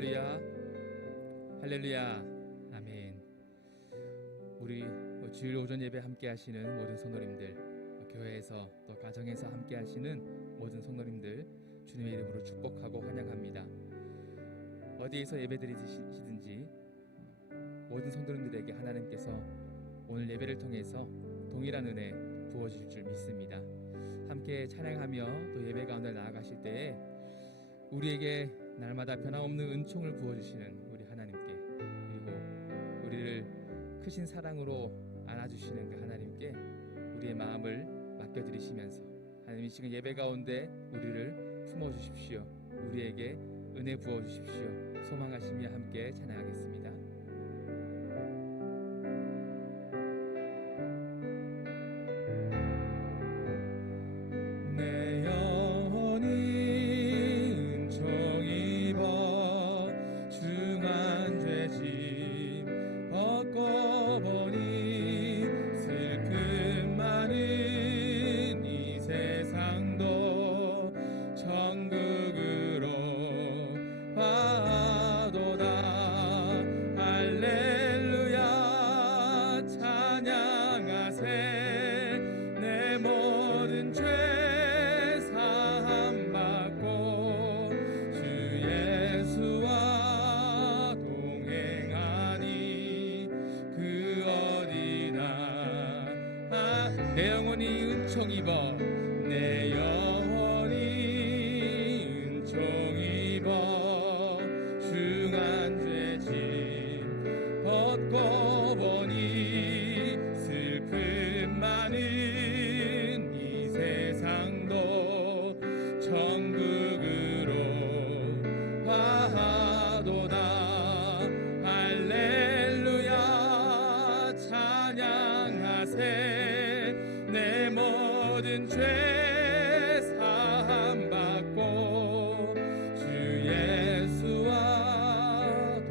할렐루야, 할렐루야, 아멘. 우리 주일 오전 예배 함께 하시는 모든 성도님들, 교회에서 또 가정에서 함께 하시는 모든 성도님들, 주님의 이름으로 축복하고 환영합니다. 어디에서 예배드리시든지 모든 성도님들에게 하나님께서 오늘 예배를 통해서 동일한 은혜 부어주실 줄 믿습니다. 함께 찬양하며 또 예배 가운데 나아가실 때에 우리에게 날마다 변함없는 은총을 부어주시는 우리 하나님께, 그리고 우리를 크신 사랑으로 안아주시는 그 하나님께 우리의 마음을 맡겨드리시면서 하나님 이 시간 예배 가운데 우리를 품어주십시오. 우리에게 은혜 부어주십시오. 소망하시며 함께 찬양하겠습니다. 내 영혼이 은총 입어 중한 죄짐 벗고보니 슬픔 많은 이 세상도 천국으로 와도다. 할렐루야 찬양하세. 내 모든 죄 사함 받고 주 예수와 동행하니 그 어디나. 내 영혼이 은총 입어, 내 영혼이 은총 입어 중한 죄짐 벗고 보니 슬픔 많은 이 세상도 천국으로 화도다. 할렐루야 찬양하세. 내 모든 죄 사함 받고 주 예수와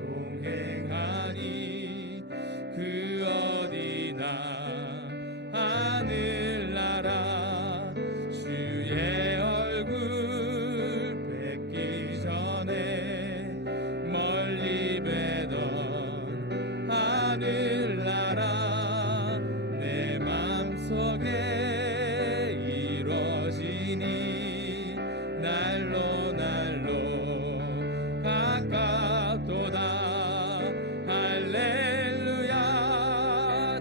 동행하니 그 어디나. 하늘나라 주의 얼굴 뵙기 전에 멀리 뵈던 하늘나라 내 맘속에 이루어지니 날로 날로 가깝도다. 할렐루야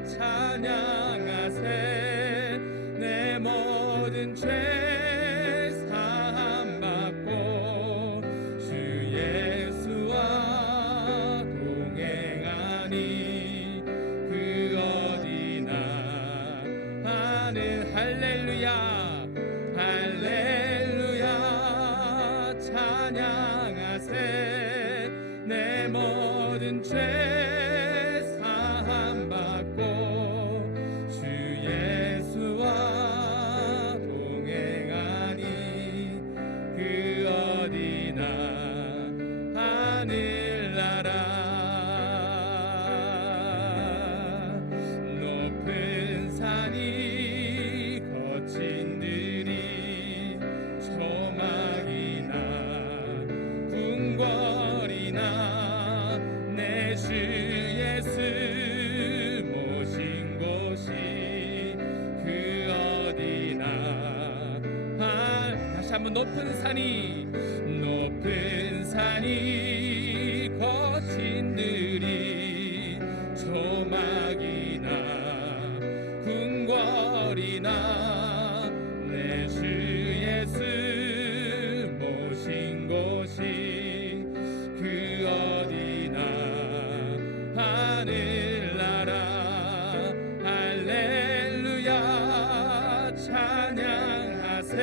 찬양하세. 내 모든 죄 사함 받고 주 예수와 동행하니 그 어디나. 하늘 할렐루야 할렐루야 찬양하세. 내 모든 죄 사함 받고 주 예수와 동행하니 그 어디나. 하늘나라 높은 산이 거친 들이 초막이나 궁궐이나 내 주 예수 모신 곳이 그 어디나. 다시 한번 높은 산이 거친 들이 초막이나 궁궐이나 내 주 예수 모신 곳이 그 어디나. 하늘나라 할렐루야 찬양하세.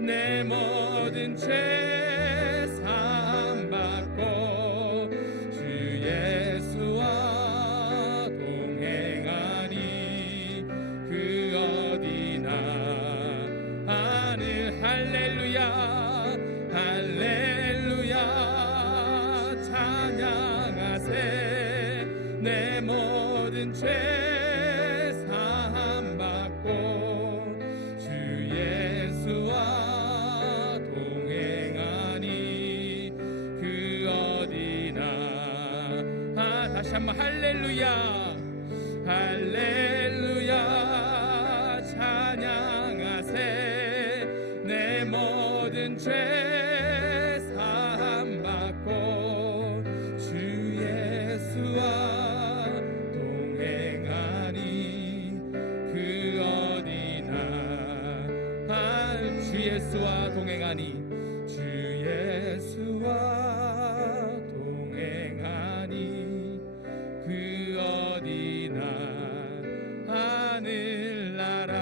내 모든 죄 사함 받고 주 예수와 동행하니 그 어디나. 하늘 할렐루야 할렐루야 찬양하세. 내 모든 죄 사함 받고 주 예수와 동행하니 그 할렐루야 할렐루야 찬양하세 내 모든 죄 사함받고 주 예수와 동행하니 그 어디나 주 예수와 동행하니 주 예수와 동행하니 그 어디나 하늘나라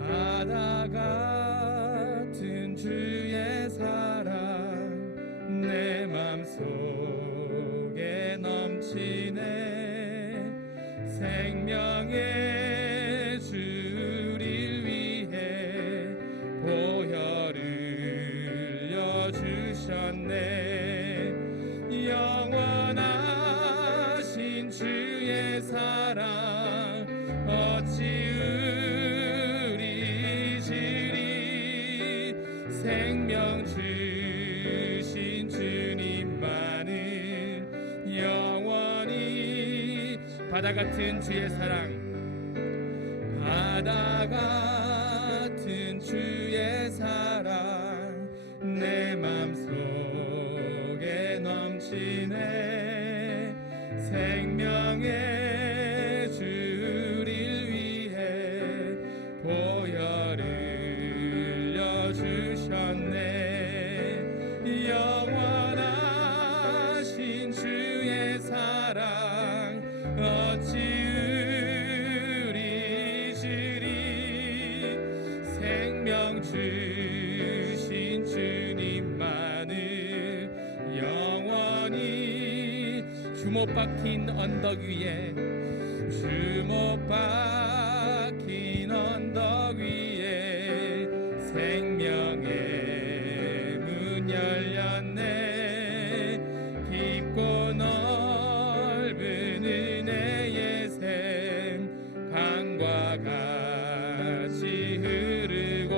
바다 같은 주의 사랑 내 맘속에 넘치네 생명의 주를 위해 보혈을 흘려주셨네 영원하신 주의 사랑 어찌 잊으리 생명 주신 주님만을 영원히 바다 같은 주의 사랑 바다 같은 주의 사랑 내 맘속에 넘치네 생명의 주를 위해 보혈을 흘려주셨네 영원하신 주의 사랑 어찌 잊으리 생명 주신 주님만을 영원히 주못 박힌 언덕 위에 주못 박힌 언덕 위에 생명의 문 열렸네 깊고 넓은 은혜의 샘 강과 같이 흐르고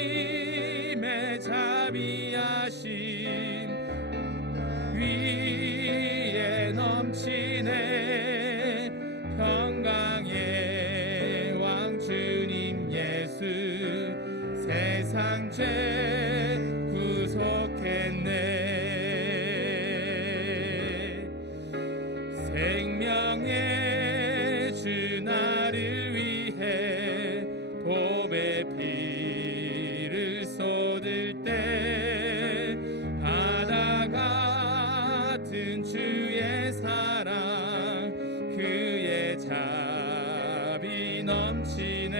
하나님의 자비하심 위에 넘치네 평강의 왕 주님 예수 세상 죄 구속했네 생명의 주 나를 위해 보배 피를 쏟을 때 바다 같은 주의 사랑 그의 자비 넘치네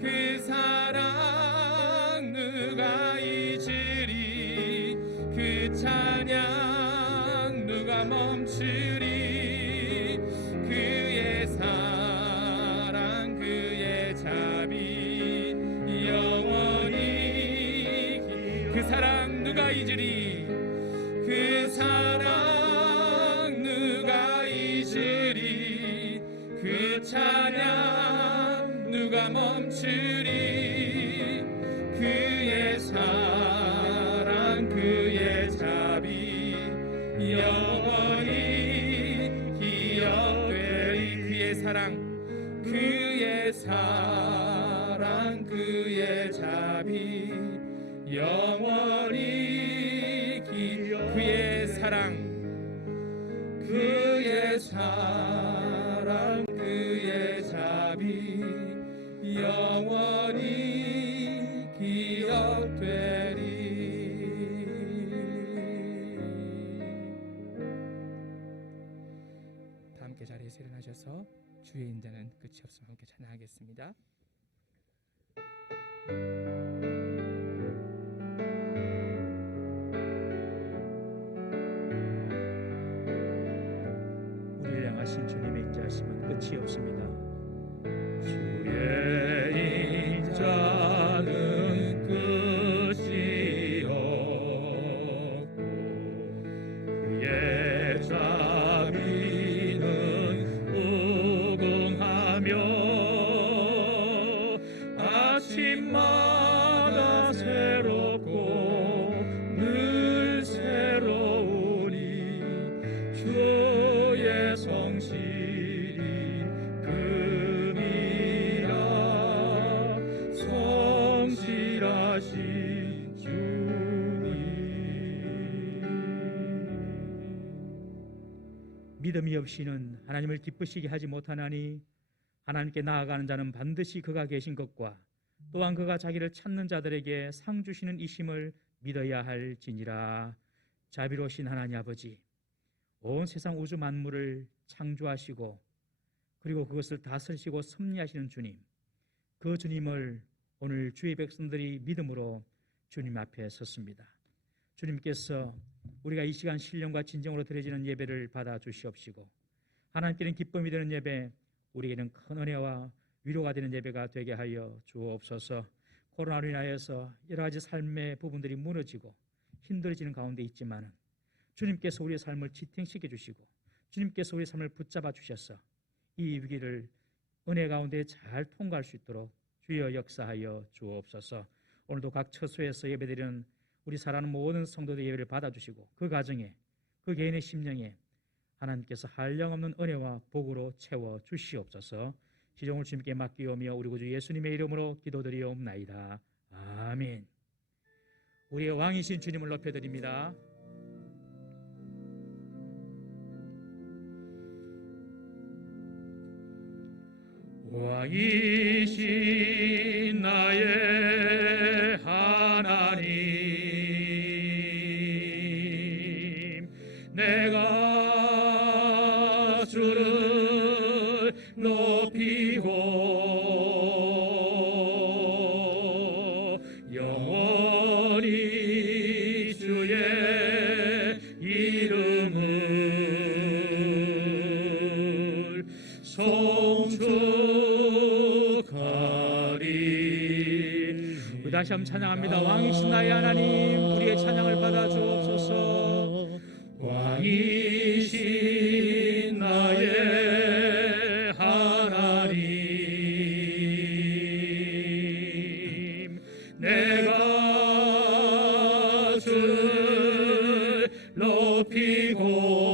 그 사랑 누가 잊으리 그 찬양 누가 멈추리 그의 사랑 그의 자비 영원히 그 사랑 누가 잊으리 그 사랑 누가 잊으리 그 찬양 누가 멈추리 그의 사랑 그의 자비 영원히 기억되리 그의 사랑 그의 사랑 그의 자비 영원히 그의 사랑 그의 사랑 그의 자비 영원히 기억되리 다 함께 자리에서 일어나셔서 주의 인자는 끝이 없으면 함께 찬양하겠습니다. 우리를 향하신 주님의 인자하심은 끝이 없습니다. 주의 인자는 끝이 없고 그의 자비는 무궁하며 아침마다 새롭고 믿음이 없이는 하나님을 기쁘시게 하지 못하나니 하나님께 나아가는 자는 반드시 그가 계신 것과 또한 그가 자기를 찾는 자들에게 상 주시는 이심을 믿어야 할지니라. 자비로우신 하나님 아버지, 온 세상 우주 만물을 창조하시고 그리고 그것을 다스리시고 섭리하시는 주님, 그 주님을 오늘 주의 백성들이 믿음으로 주님 앞에 섰습니다. 주님께서 우리가 이 시간 신령과 진정으로 드려지는 예배를 받아 주시옵시고 하나님께는 기쁨이 되는 예배, 우리에게는 큰 은혜와 위로가 되는 예배가 되게 하여 주옵소서. 코로나로 인하여서 여러 가지 삶의 부분들이 무너지고 힘들어지는 가운데 있지만 주님께서 우리의 삶을 지탱시켜 주시고 주님께서 우리의 삶을 붙잡아 주셔서 이 위기를 은혜 가운데 잘 통과할 수 있도록 주여 역사하여 주옵소서. 오늘도 각 처소에서 예배드리는 우리 사랑하는 모든 성도들의 예배를 받아주시고 그 가정에 그 개인의 심령에 하나님께서 한량없는 은혜와 복으로 채워 주시옵소서. 시종을 주님께 맡기오며 우리 구주 예수님의 이름으로 기도드리옵나이다. 아멘. 우리의 왕이신 주님을 높여드립니다. 왕이신 나의 하나님, 내가 주를 높이고 영원히 주의 이름을 우리 다시 한번 찬양합니다. 왕이신 나의 하나님, 우리의 찬양을 받아 주옵소서. 왕이신 나의 하나님, 내가 주를 높이고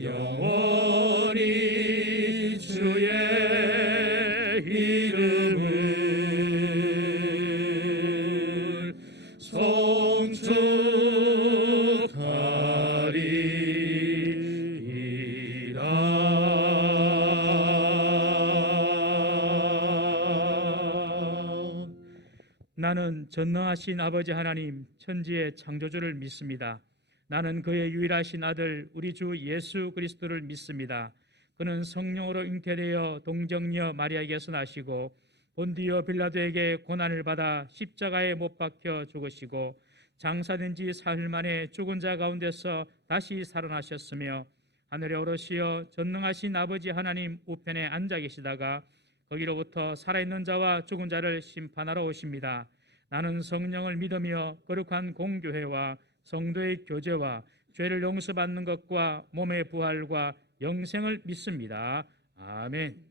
영원히 주의 이름을 송축하리이다. 나는 전능하신 아버지 하나님, 천지의 창조주를 믿습니다. 나는 그의 유일하신 아들 우리 주 예수 그리스도를 믿습니다. 그는 성령으로 잉태되어 동정녀 마리아에게서 나시고 본디오 빌라도에게 고난을 받아 십자가에 못 박혀 죽으시고 장사된 지 사흘 만에 죽은 자 가운데서 다시 살아나셨으며 하늘에 오르시어 전능하신 아버지 하나님 우편에 앉아 계시다가 거기로부터 살아있는 자와 죽은 자를 심판하러 오십니다. 나는 성령을 믿으며 거룩한 공교회와 성도의 교제와 죄를 용서받는 것과 몸의 부활과 영생을 믿습니다. 아멘.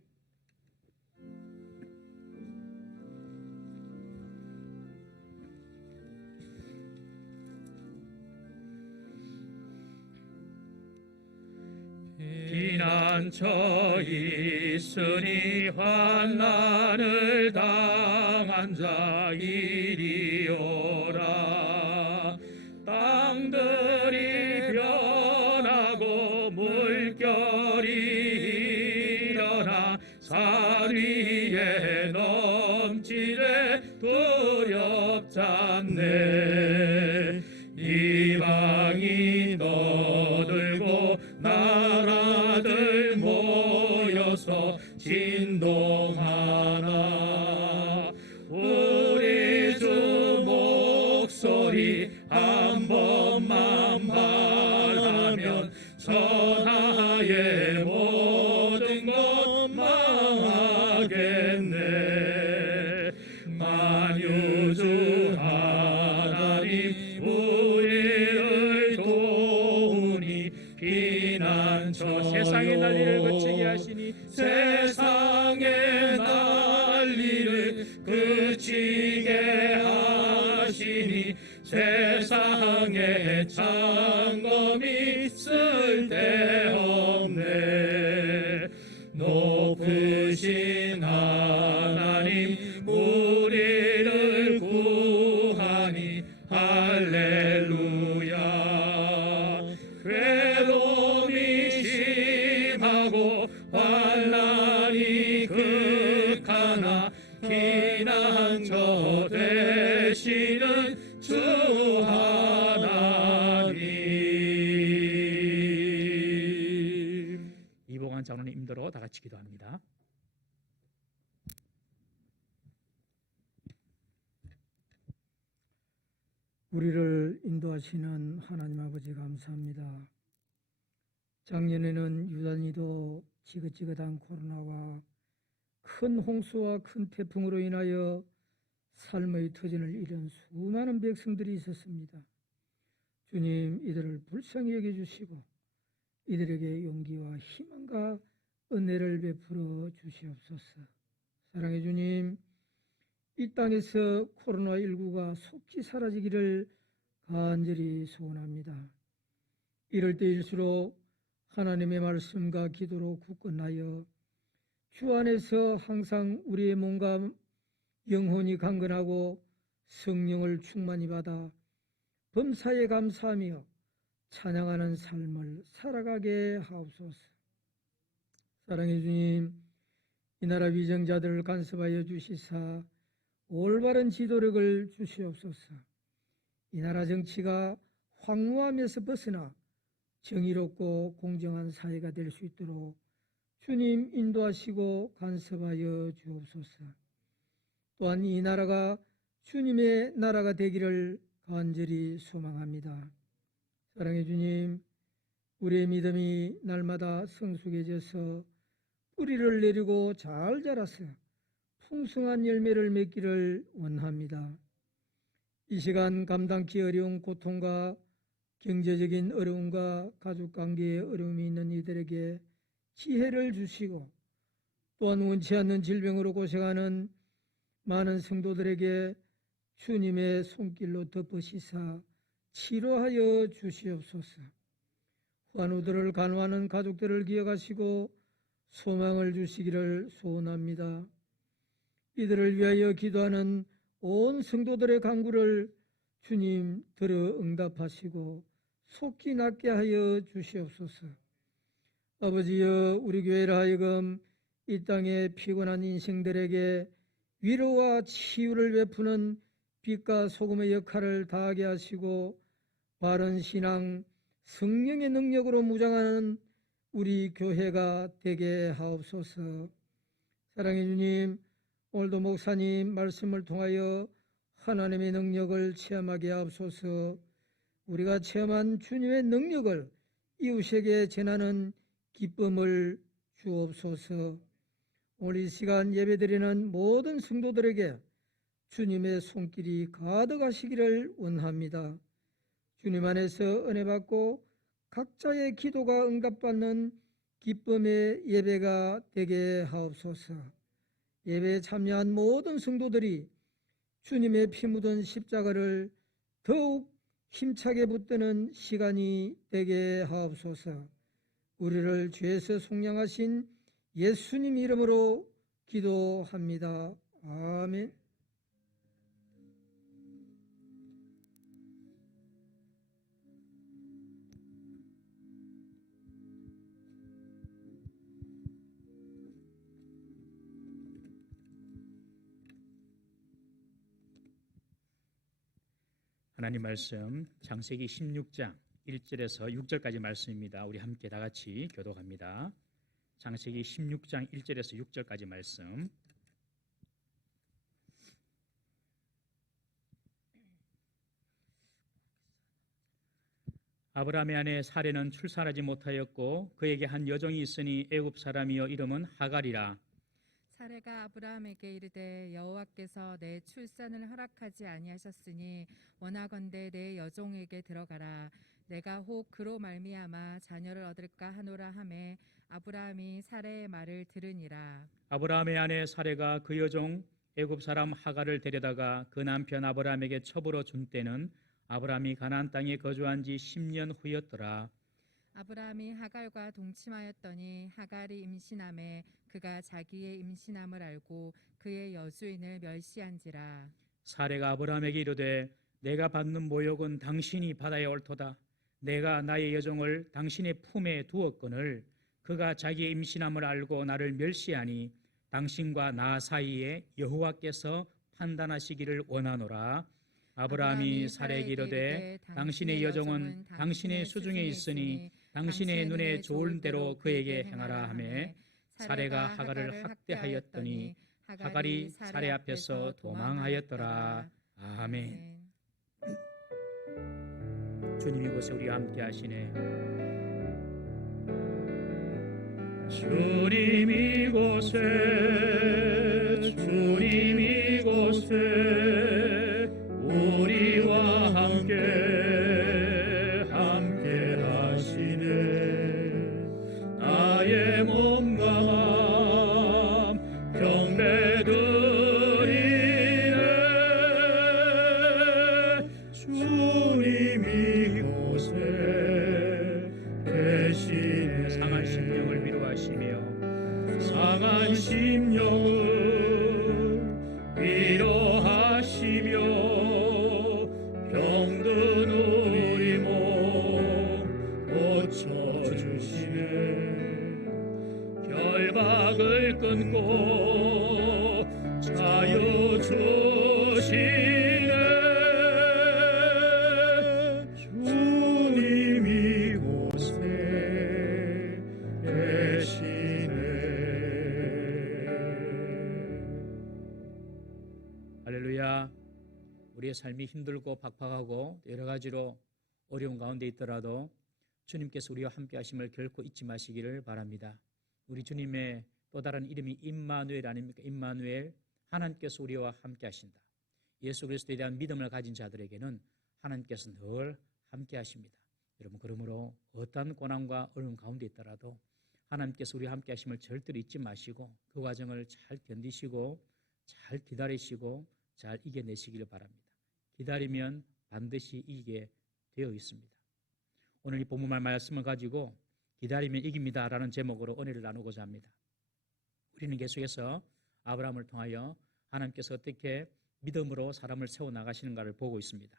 피난처 있으니 환난을 당한 자 이리 오라. 땅들이 변하고 물결이 일어나 산 위에 넘치네 두렵잖네. 이방이 떠들고 나라들 모여서 진동하나. 우리 주 목소리 한 번만 말하면 천하의 모든 것 망하겠네. 만유주 하나님 우리를 도우니 피난처 세상의 난리를 그치게 하시니 세상의 난리를 그치게 하시니 세상에 창검이 쓸데없네. 높으신 하나님 우리를 구하니 할렐루야. 되시는 주 하나님. 이봉환 장로님 임도로 다 같이 기도합니다. 우리를 인도하시는 하나님 아버지 감사합니다. 작년에는 유단히도 지긋지긋한 코로나와 큰 홍수와 큰 태풍으로 인하여 삶의 터전을 잃은 수많은 백성들이 있었습니다. 주님, 이들을 불쌍히 여겨주시고 이들에게 용기와 희망과 은혜를 베풀어 주시옵소서. 사랑의 주님, 이 땅에서 코로나19가 속히 사라지기를 간절히 소원합니다. 이럴 때일수록 하나님의 말씀과 기도로 굳건하여 주 안에서 항상 우리의 몸과 영혼이 강건하고 성령을 충만히 받아 범사에 감사하며 찬양하는 삶을 살아가게 하옵소서. 사랑의 주님, 이 나라 위정자들을 간섭하여 주시사 올바른 지도력을 주시옵소서. 이 나라 정치가 황무함에서 벗어나 정의롭고 공정한 사회가 될 수 있도록 주님 인도하시고 간섭하여 주옵소서. 또한 이 나라가 주님의 나라가 되기를 간절히 소망합니다. 사랑의 주님, 우리의 믿음이 날마다 성숙해져서 뿌리를 내리고 잘 자라서 풍성한 열매를 맺기를 원합니다. 이 시간 감당기 어려운 고통과 경제적인 어려움과 가족관계에 어려움이 있는 이들에게 지혜를 주시고 또한 원치 않는 질병으로 고생하는 많은 성도들에게 주님의 손길로 덮으시사 치료하여 주시옵소서. 환우들을 간호하는 가족들을 기억하시고 소망을 주시기를 소원합니다. 이들을 위하여 기도하는 온 성도들의 간구를 주님 들어 응답하시고 속히 낫게 하여 주시옵소서. 아버지여, 우리 교회를 하여금 이 땅의 피곤한 인생들에게 위로와 치유를 베푸는 빛과 소금의 역할을 다하게 하시고 바른 신앙, 성령의 능력으로 무장하는 우리 교회가 되게 하옵소서. 사랑의 주님, 오늘도 목사님 말씀을 통하여 하나님의 능력을 체험하게 하옵소서. 우리가 체험한 주님의 능력을 이웃에게 전하는 기쁨을 주옵소서. 오늘 이 시간 예배드리는 모든 성도들에게 주님의 손길이 가득하시기를 원합니다. 주님 안에서 은혜 받고 각자의 기도가 응답받는 기쁨의 예배가 되게 하옵소서. 예배에 참여한 모든 성도들이 주님의 피 묻은 십자가를 더욱 힘차게 붙드는 시간이 되게 하옵소서. 우리를 죄에서 속량하신 예수님 이름으로 기도합니다. 아멘. 하나님 말씀 창세기 16장 1절에서 6절까지 말씀입니다. 우리 함께 다 같이 교독합니다. 창세기 16장 1절에서 6절까지 말씀. 아브라함의 아내 사레는 출산하지 못하였고 그에게 한 여종이 있으니 애굽 사람이요 이름은 하갈이라. 사레가 아브라함에게 이르되 여호와께서 내 출산을 허락하지 아니하셨으니 원하건대 내 여종에게 들어가라. 내가 혹 그로 말미암아 자녀를 얻을까 하노라 하매 아브라함이 사레의 말을 들으니라. 아브라함의 아내 사레가 그 여종 애굽 사람 하갈을 데려다가 그 남편 아브라함에게 첩으로 준 때는 아브라함이 가나안 땅에 거주한 지 10년 후였더라. 아브라함이 하갈과 동침하였더니 하갈이 임신함에 그가 자기의 임신함을 알고 그의 여주인을 멸시한지라. 사레가 아브라함에게 이르되 내가 받는 모욕은 당신이 받아야 옳도다. 내가 나의 여종을 당신의 품에 두었거늘 그가 자기의 임신함을 알고 나를 멸시하니 당신과 나 사이에 여호와께서 판단하시기를 원하노라. 아브라함이 사레에게 이르되 당신의 여종은 당신의 수중에 있으니 당신의 눈에 좋은 대로 그에게 행하라 하매 사레가 하갈을 학대하였더니 하갈이 사레 앞에서 도망하였더라. 아멘. 주님 이곳에 우리와 함께 하시네. 주님 이곳에 우리와 함께 하시네. 나의 몸과 마음 경배드리네. 주님 이곳에 계시네. 상한 심령을 위로하시며 상한 심령을 위로하시며 병든 우리 몸 고쳐주시네. 결박을 끊고 자유 주시네. 주님 이곳에 계시네. 할렐루야. 우리의 삶이 힘들고 팍팍하고 여러 가지로 어려운 가운데 있더라도 주님께서 우리와 함께 하심을 결코 잊지 마시기를 바랍니다. 우리 주님의 또 다른 이름이 임마누엘 아닙니까? 임마누엘, 하나님께서 우리와 함께 하신다. 예수 그리스도에 대한 믿음을 가진 자들에게는 하나님께서 늘 함께 하십니다. 여러분, 그러므로 어떠한 고난과 어려움 가운데 있더라도 하나님께서 우리와 함께 하심을 절대로 잊지 마시고 그 과정을 잘 견디시고 잘 기다리시고 잘 이겨내시기를 바랍니다. 기다리면 반드시 이기게 되어 있습니다. 오늘 이 본문 말씀을 가지고 기다리면 이깁니다 라는 제목으로 은혜를 나누고자 합니다. 우리는 계속해서 아브라함을 통하여 하나님께서 어떻게 믿음으로 사람을 세워나가시는가를 보고 있습니다.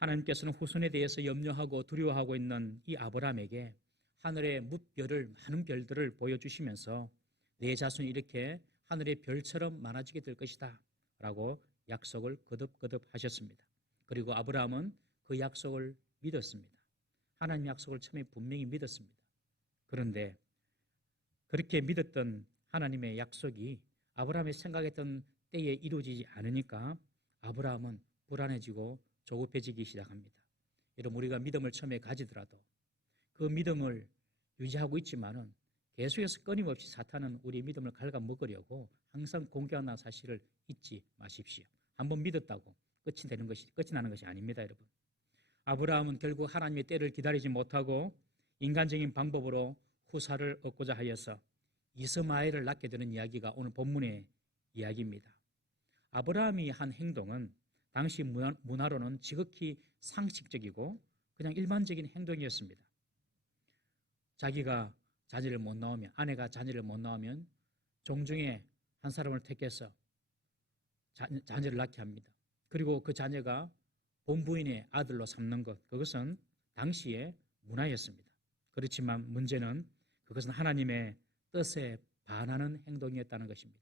하나님께서는 후손에 대해서 염려하고 두려워하고 있는 이 아브라함에게 하늘의 뭇별을, 많은 별들을 보여주시면서 내 자손이 이렇게 하늘의 별처럼 많아지게 될 것이다 라고 약속을 거듭거듭 하셨습니다. 그리고 아브라함은 그 약속을 믿었습니다. 하나님 약속을 처음에 분명히 믿었습니다. 그런데 그렇게 믿었던 하나님의 약속이 아브라함이 생각했던 때에 이루어지지 않으니까 아브라함은 불안해지고 조급해지기 시작합니다. 여러분, 우리가 믿음을 처음에 가지더라도 그 믿음을 유지하고 있지만은 계속해서 끊임없이 사탄은 우리의 믿음을 갉아먹으려고 항상 공격하는 사실을 잊지 마십시오. 한번 믿었다고 끝이 나는 것이 아닙니다, 여러분. 아브라함은 결국 하나님의 때를 기다리지 못하고 인간적인 방법으로 후사를 얻고자 하여서 이스마엘을 낳게 되는 이야기가 오늘 본문의 이야기입니다. 아브라함이 한 행동은 당시 문화로는 지극히 상식적이고 그냥 일반적인 행동이었습니다. 자기가 자녀를 못 낳으면, 아내가 자녀를 못 낳으면 종중에 한 사람을 택해서 자녀를 낳게 합니다. 그리고 그 자녀가 본부인의 아들로 삼는 것, 그것은 당시의 문화였습니다. 그렇지만 문제는 그것은 하나님의 뜻에 반하는 행동이었다는 것입니다.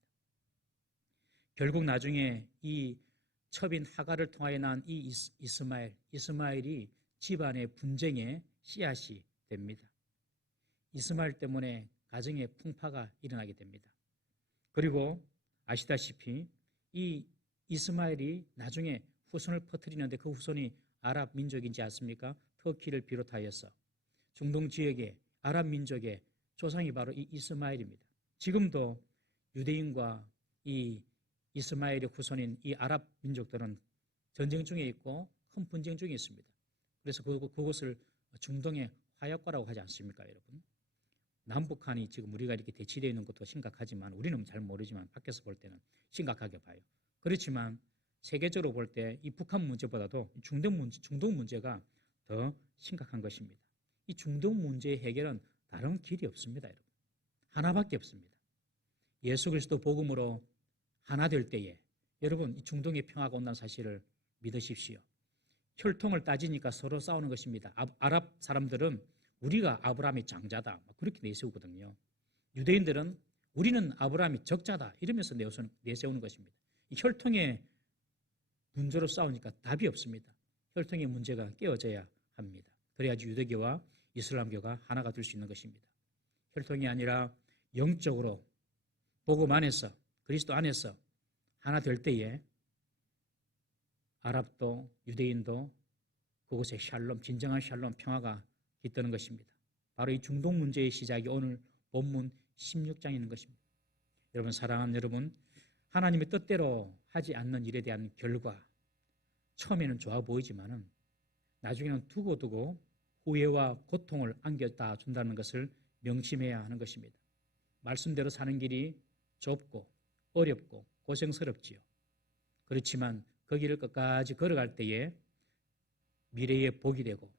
결국 나중에 이 첩인 하갈을 통하여 난 이 이스마엘이 집안의 분쟁의 씨앗이 됩니다. 이스마엘 때문에 가정의 풍파가 일어나게 됩니다. 그리고 아시다시피 이 이스마엘이 나중에 후손을 퍼뜨리는데 그 후손이 아랍 민족인지 아십니까? 터키를 비롯하여서 중동 지역의 아랍 민족의 조상이 바로 이 이스마엘입니다. 지금도 유대인과 이 이스마엘의 후손인 이 아랍 민족들은 전쟁 중에 있고 큰 분쟁 중에 있습니다. 그래서 그곳을 중동의 화약과라고 하지 않습니까, 여러분? 남북한이 지금 우리가 이렇게 대치되어 있는 것도 심각하지만 우리는 잘 모르지만 밖에서 볼 때는 심각하게 봐요. 그렇지만 세계적으로 볼 때 이 북한 문제보다도 중동 문제가 더 심각한 것입니다. 이 중동 문제의 해결은 다른 길이 없습니다, 여러분. 하나밖에 없습니다. 예수 그리스도 복음으로 하나 될 때에 여러분 이 중동의 평화가 온다는 사실을 믿으십시오. 혈통을 따지니까 서로 싸우는 것입니다. 아랍 사람들은 우리가 아브라함의 장자다 그렇게 내세우거든요. 유대인들은 우리는 아브라함의 적자다 이러면서 내세우는 것입니다. 이 혈통의 문제로 싸우니까 답이 없습니다. 혈통의 문제가 깨어져야 합니다. 그래야지 유대교와 이슬람교가 하나가 될 수 있는 것입니다. 혈통이 아니라 영적으로 복음 안에서 그리스도 안에서 하나 될 때에 아랍도 유대인도 그곳에 샬롬, 진정한 샬롬, 평화가 깃드는 것입니다. 바로 이 중동 문제의 시작이 오늘 본문 16장에 있는 것입니다. 여러분, 사랑하는 여러분, 하나님의 뜻대로 하지 않는 일에 대한 결과, 처음에는 좋아 보이지만은 나중에는 두고두고 후회와 고통을 안겨다 준다는 것을 명심해야 하는 것입니다. 말씀대로 사는 길이 좁고 어렵고 고생스럽지요. 그렇지만 그 길을 끝까지 걸어갈 때에 미래의 복이 되고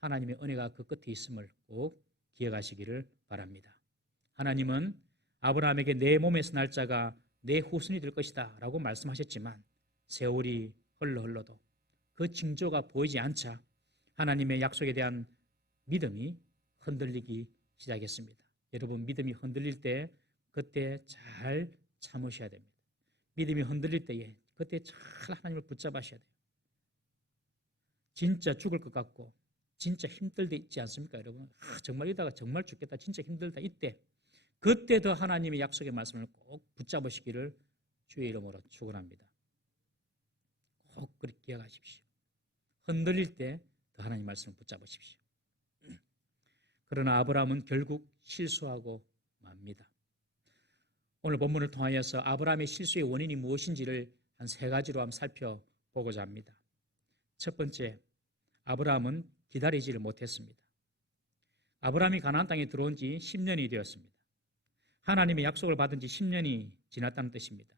하나님의 은혜가 그 끝에 있음을 꼭 기억하시기를 바랍니다. 하나님은 아브라함에게 내 몸에서 날짜가 내 후손이 될 것이다 라고 말씀하셨지만 세월이 흘러도 그 징조가 보이지 않자 하나님의 약속에 대한 믿음이 흔들리기 시작했습니다. 여러분, 믿음이 흔들릴 때 그때 잘 참으셔야 됩니다. 믿음이 흔들릴 때에 그때 잘 하나님을 붙잡으셔야 돼요. 진짜 죽을 것 같고 진짜 힘들 때 있지 않습니까, 여러분? 정말 이러다가 정말 죽겠다, 진짜 힘들다, 이때 그때 더 하나님의 약속의 말씀을 꼭 붙잡으시기를 주의 이름으로 축원합니다. 꼭 그렇게 기억하십시오. 흔들릴 때 더 하나님 말씀을 붙잡으십시오. 그러나 아브라함은 결국 실수하고 맙니다. 오늘 본문을 통하여서 아브라함의 실수의 원인이 무엇인지를 한 3가지로 한번 살펴보고자 합니다. 첫 번째, 아브라함은 기다리지를 못했습니다. 아브라함이 가나안 땅에 들어온 지 10년이 되었습니다. 하나님의 약속을 받은 지 10년이 지났다는 뜻입니다.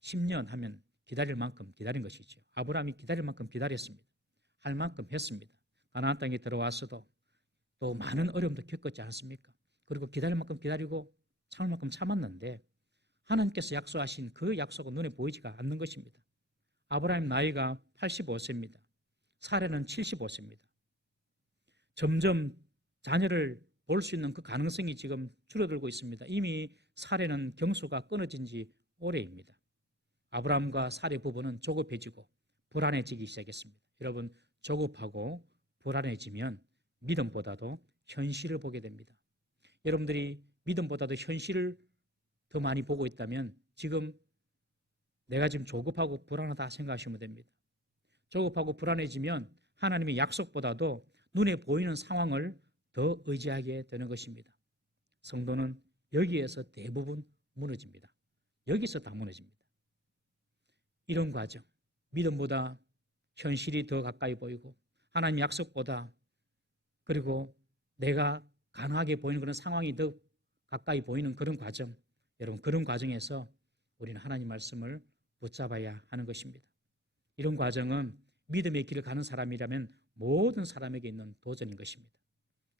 10년 하면 기다릴 만큼 기다린 것이죠. 아브라함이 기다릴 만큼 기다렸습니다. 할 만큼 했습니다. 가나안 땅에 들어왔어도 또 많은 어려움도 겪었지 않습니까? 그리고 기다릴 만큼 기다리고 참을 만큼 참았는데 하나님께서 약속하신 그 약속은 눈에 보이지가 않는 것입니다. 아브라함 나이가 85세입니다. 사례는 75세입니다. 점점 자녀를 볼 수 있는 그 가능성이 지금 줄어들고 있습니다. 이미 사례는 경수가 끊어진 지 오래입니다. 아브라함과 사례 부부는 조급해지고 불안해지기 시작했습니다. 여러분, 조급하고 불안해지면 믿음보다도 현실을 보게 됩니다. 여러분들이 믿음보다도 현실을 더 많이 보고 있다면 지금 내가 지금 조급하고 불안하다 생각하시면 됩니다. 조급하고 불안해지면 하나님의 약속보다도 눈에 보이는 상황을 더 의지하게 되는 것입니다. 성도는 여기에서 대부분 무너집니다. 여기서 다 무너집니다. 이런 과정, 믿음보다 현실이 더 가까이 보이고 하나님의 약속보다 그리고 내가 가능하게 보이는 그런 상황이 더 가까이 보이는 그런 과정, 여러분, 그런 과정에서 우리는 하나님 말씀을 붙잡아야 하는 것입니다. 이런 과정은 믿음의 길을 가는 사람이라면 모든 사람에게 있는 도전인 것입니다.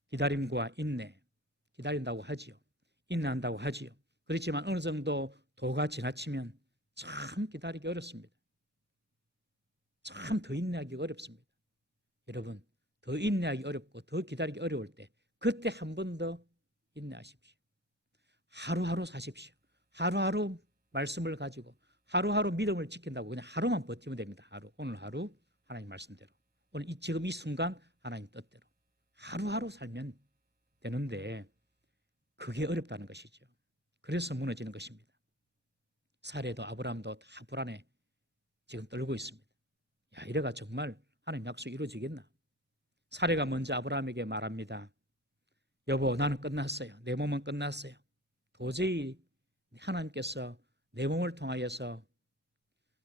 기다림과 인내, 기다린다고 하지요. 인내한다고 하지요. 그렇지만 어느 정도 도가 지나치면 참 기다리기 어렵습니다. 참 더 인내하기 어렵습니다. 여러분, 더 인내하기 어렵고 더 기다리기 어려울 때 그때 한 번 더 인내하십시오. 하루하루 사십시오. 하루하루 말씀을 가지고 하루하루 믿음을 지킨다고 그냥 하루만 버티면 됩니다. 하루, 오늘 하루 하나님 말씀대로, 오늘 지금 이 순간 하나님 뜻대로 하루하루 살면 되는데 그게 어렵다는 것이죠. 그래서 무너지는 것입니다. 사례도 아브라함도 다 불안해 지금 떨고 있습니다. 야, 이래가 정말 하나님 약속이 이루어지겠나? 사례가 먼저 아브라함에게 말합니다. 여보, 나는 끝났어요. 내 몸은 끝났어요. 도저히 하나님께서 내 몸을 통하여서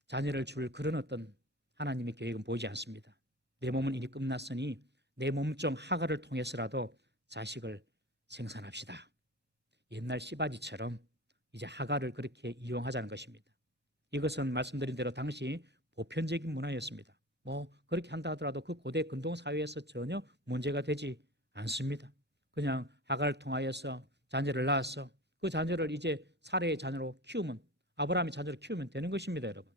자녀를 줄 그런 어떤 하나님의 계획은 보이지 않습니다. 내 몸은 이미 끝났으니 내 몸종 하가를 통해서라도 자식을 생산합시다. 옛날 씨바지처럼 이제 하가를 그렇게 이용하자는 것입니다. 이것은 말씀드린 대로 당시 보편적인 문화였습니다. 그렇게 한다 하더라도 그 고대 근동 사회에서 전혀 문제가 되지 않습니다. 그냥 하가를 통하여서 자녀를 낳아서 그 자녀를 이제 사례의 자녀로 키우면, 아브라함의 자녀로 키우면 되는 것입니다, 여러분.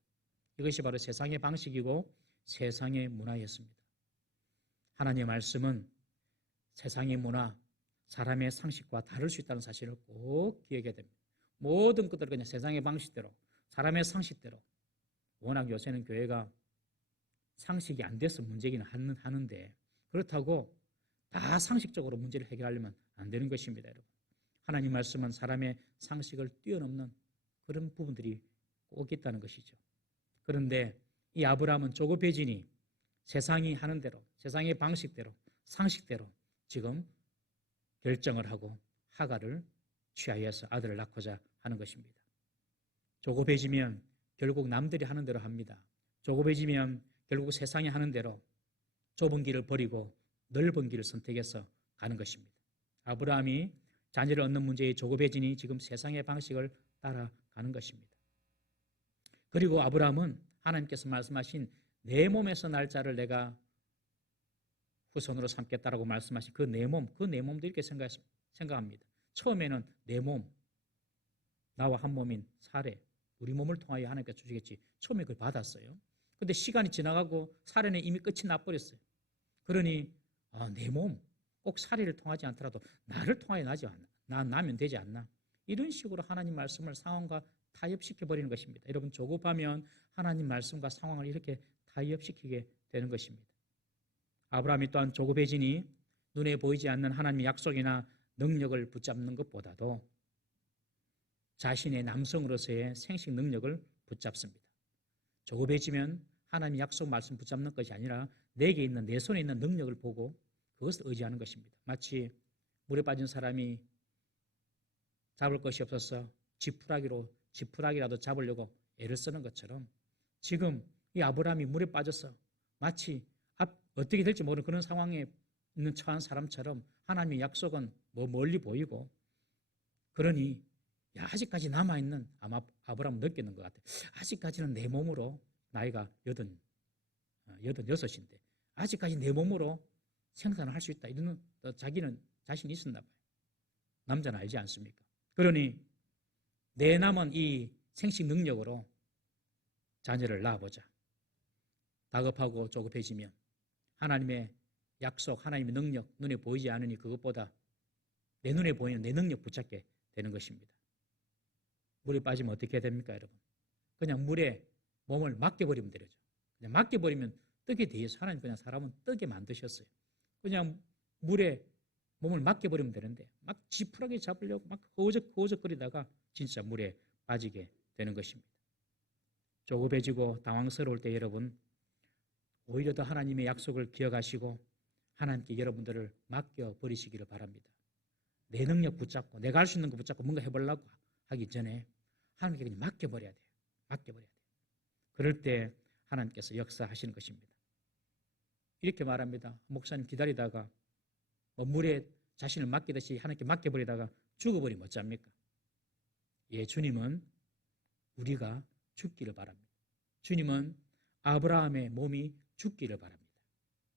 이것이 바로 세상의 방식이고 세상의 문화였습니다. 하나님의 말씀은 세상의 문화, 사람의 상식과 다를 수 있다는 사실을 꼭 기억해야 됩니다. 모든 것들을 그냥 세상의 방식대로, 사람의 상식대로 워낙 요새는 교회가 상식이 안 돼서 문제긴 하는데 그렇다고 다 상식적으로 문제를 해결하려면 안 되는 것입니다, 여러분. 하나님 말씀은 사람의 상식을 뛰어넘는 그런 부분들이 꼭 있다는 것이죠. 그런데 이 아브라함은 조급해지니 세상이 하는 대로, 세상의 방식대로, 상식대로 지금 결정을 하고 하가를 취하여서 아들을 낳고자 하는 것입니다. 조급해지면 결국 남들이 하는 대로 합니다. 조급해지면 결국 세상이 하는 대로 좁은 길을 버리고 넓은 길을 선택해서 가는 것입니다. 아브라함이 자녀를 얻는 문제에 조급해지니 지금 세상의 방식을 따라가는 것입니다. 그리고 아브라함은 하나님께서 말씀하신 내 몸에서 날 자를 내가 후손으로 삼겠다라고 말씀하신 그 내 몸도 이렇게 생각합니다. 처음에는 내 몸, 나와 한 몸인 사례, 우리 몸을 통하여 하나님께서 주시겠지. 처음에 그걸 받았어요. 근데 시간이 지나가고 사례는 이미 끝이 나버렸어요. 그러니 내 몸, 꼭 사례를 통하지 않더라도 나를 통하여 나면 되지 않나. 이런 식으로 하나님 말씀을 상황과 타협시켜버리는 것입니다. 여러분 조급하면 하나님 말씀과 상황을 이렇게 타협시키게 되는 것입니다. 아브라함이 또한 조급해지니 눈에 보이지 않는 하나님의 약속이나 능력을 붙잡는 것보다도 자신의 남성으로서의 생식 능력을 붙잡습니다. 조급해지면 하나님의 약속 말씀 붙잡는 것이 아니라 내게 있는 내 손에 있는 능력을 보고 그것을 의지하는 것입니다. 마치 물에 빠진 사람이 잡을 것이 없어서 지푸라기라도 잡으려고 애를 쓰는 것처럼 지금 이 아브라함이 물에 빠져서 마치 어떻게 될지 모르는 그런 상황에 있는 처한 사람처럼 하나님의 약속은 멀리 보이고 그러니 아직까지 남아있는 아마 아브라함은 느끼는 것 같아요. 아직까지는 내 몸으로 나이가 86인데 아직까지 내 몸으로 생산을 할 수 있다. 이런 자기는 자신이 있었나 봐요. 남자는 알지 않습니까? 그러니 내 남은 이 생식 능력으로 자녀를 낳아보자. 다급하고 조급해지면 하나님의 약속, 하나님의 능력 눈에 보이지 않으니 그것보다 내 눈에 보이는 내 능력 붙잡게 되는 것입니다. 물에 빠지면 어떻게 됩니까, 여러분? 그냥 물에 몸을 맡겨버리면 되죠. 그냥 맡겨버리면 뜨게 돼 있어요. 하나님 그냥 사람은 뜨게 만드셨어요. 그냥 물에 몸을 맡겨버리면 되는데 막 지푸라기 잡으려고 막 허우적거리다가 진짜 물에 빠지게 되는 것입니다. 조급해지고 당황스러울 때 여러분 오히려 더 하나님의 약속을 기억하시고 하나님께 여러분들을 맡겨버리시기를 바랍니다. 내 능력 붙잡고 내가 할 수 있는 거 붙잡고 뭔가 해보려고 하기 전에 하나님께 그냥 맡겨버려야 돼요. 맡겨버려야 돼요. 그럴 때 하나님께서 역사하시는 것입니다. 이렇게 말합니다. 목사님 기다리다가 물에 자신을 맡기듯이 하나님께 맡겨버리다가 죽어버리면 어쩝니까? 예, 주님은 우리가 죽기를 바랍니다. 주님은 아브라함의 몸이 죽기를 바랍니다.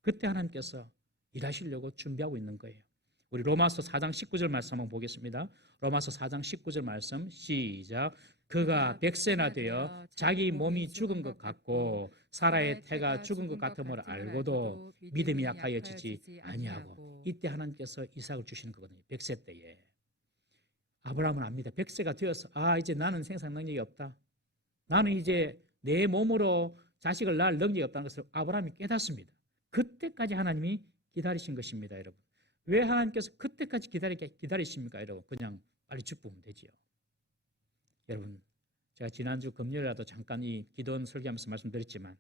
그때 하나님께서 일하시려고 준비하고 있는 거예요. 우리 로마서 4장 19절 말씀 한번 보겠습니다. 로마서 4장 19절 말씀 시작. 그가 백세나 되어 자기 몸이 죽은 것 같고 사라의 태가 죽은 것 같음을 알고도 믿음이 약하여지지 아니하고 이때 하나님께서 이삭을 주시는 거거든요. 백세 때에. 아브라함은 압니다. 백세가 되어서 이제 나는 생산 능력이 없다. 나는 이제 내 몸으로 자식을 낳을 능력이 없다는 것을 아브라함이 깨닫습니다. 그때까지 하나님이 기다리신 것입니다, 여러분. 왜 하나님께서 그때까지 기다리십니까, 여러분? 그냥 빨리 죽으면 되지요. 여러분, 제가 지난주 금요일에도 잠깐 이 기도원 설교하면서 말씀드렸지만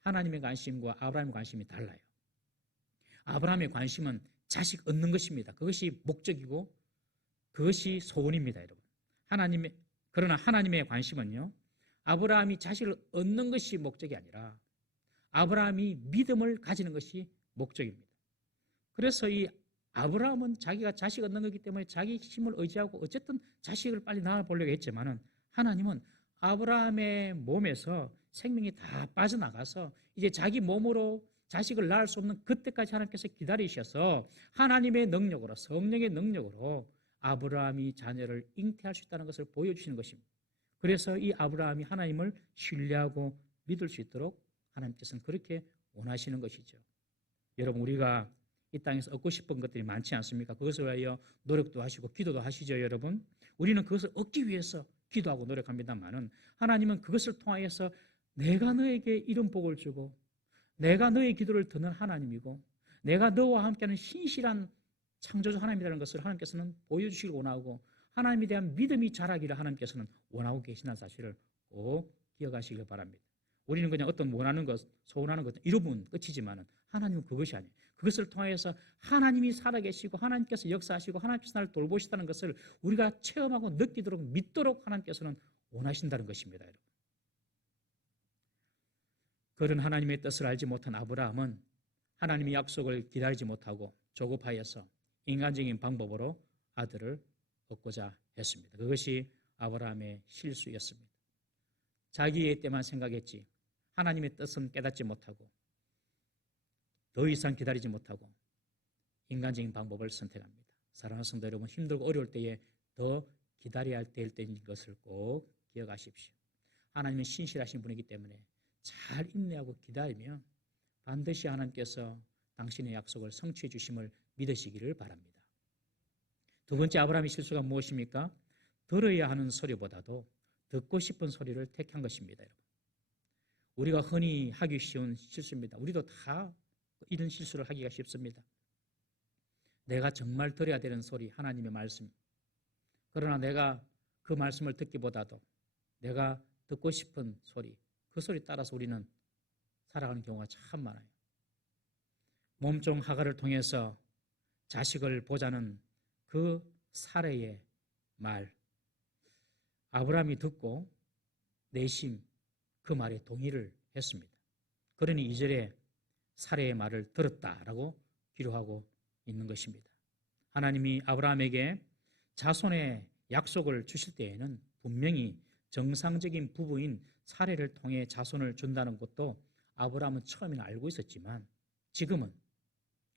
하나님의 관심과 아브라함의 관심이 달라요. 아브라함의 관심은 자식 얻는 것입니다. 그것이 목적이고 그것이 소원입니다, 여러분. 그러나 하나님의 관심은요, 아브라함이 자식을 얻는 것이 목적이 아니라 아브라함이 믿음을 가지는 것이 목적입니다. 그래서 이 아브라함은 자기가 자식 얻는 거기 때문에 자기 힘을 의지하고 어쨌든 자식을 빨리 낳아보려고 했지만은 하나님은 아브라함의 몸에서 생명이 다 빠져나가서 이제 자기 몸으로 자식을 낳을 수 없는 그때까지 하나님께서 기다리셔서 하나님의 능력으로 성령의 능력으로 아브라함이 자녀를 잉태할 수 있다는 것을 보여주시는 것입니다. 그래서 이 아브라함이 하나님을 신뢰하고 믿을 수 있도록 하나님께서는 그렇게 원하시는 것이죠. 여러분 우리가 이 땅에서 얻고 싶은 것들이 많지 않습니까? 그것을 위하여 노력도 하시고 기도도 하시죠, 여러분. 우리는 그것을 얻기 위해서 기도하고 노력합니다만은 하나님은 그것을 통하여서 내가 너에게 이런 복을 주고 내가 너의 기도를 듣는 하나님이고 내가 너와 함께하는 신실한 창조주 하나님이라는 것을 하나님께서는 보여주시길 원하고 하나님에 대한 믿음이 자라기를 하나님께서는 원하고 계신다는 사실을 꼭 기억하시길 바랍니다. 우리는 그냥 어떤 원하는 것, 소원하는 것 이루면 끝이지만 하나님은 그것이 아니에요. 그것을 통해서 하나님이 살아계시고 하나님께서 역사하시고 하나님께서 나를 돌보시다는 것을 우리가 체험하고 느끼도록 믿도록 하나님께서는 원하신다는 것입니다. 여러분. 그런 하나님의 뜻을 알지 못한 아브라함은 하나님의 약속을 기다리지 못하고 조급하여서 인간적인 방법으로 아들을 얻고자 했습니다. 그것이 아브라함의 실수였습니다. 자기의 때만 생각했지 하나님의 뜻은 깨닫지 못하고 더 이상 기다리지 못하고 인간적인 방법을 선택합니다. 사랑하는 성도 여러분, 힘들고 어려울 때에 더 기다려야 할 때인 것을 꼭 기억하십시오. 하나님은 신실하신 분이기 때문에 잘 인내하고 기다리면 반드시 하나님께서 당신의 약속을 성취해 주심을 믿으시기를 바랍니다. 두 번째 아브라함의 실수가 무엇입니까? 들어야 하는 소리보다도 듣고 싶은 소리를 택한 것입니다. 여러분. 우리가 흔히 하기 쉬운 실수입니다. 우리도 다 이런 실수를 하기가 쉽습니다. 내가 정말 들어야 되는 소리, 하나님의 말씀. 그러나 내가 그 말씀을 듣기보다도 내가 듣고 싶은 소리, 그 소리 따라서 우리는 살아가는 경우가 참 많아요. 몸종 하가를 통해서 자식을 보자는 그 사례의 말, 아브라함이 듣고 내심 그 말에 동의를 했습니다. 그러니 2절에 사례의 말을 들었다라고 기록하고 있는 것입니다. 하나님이 아브라함에게 자손의 약속을 주실 때에는 분명히 정상적인 부부인 사례를 통해 자손을 준다는 것도 아브라함은 처음에는 알고 있었지만 지금은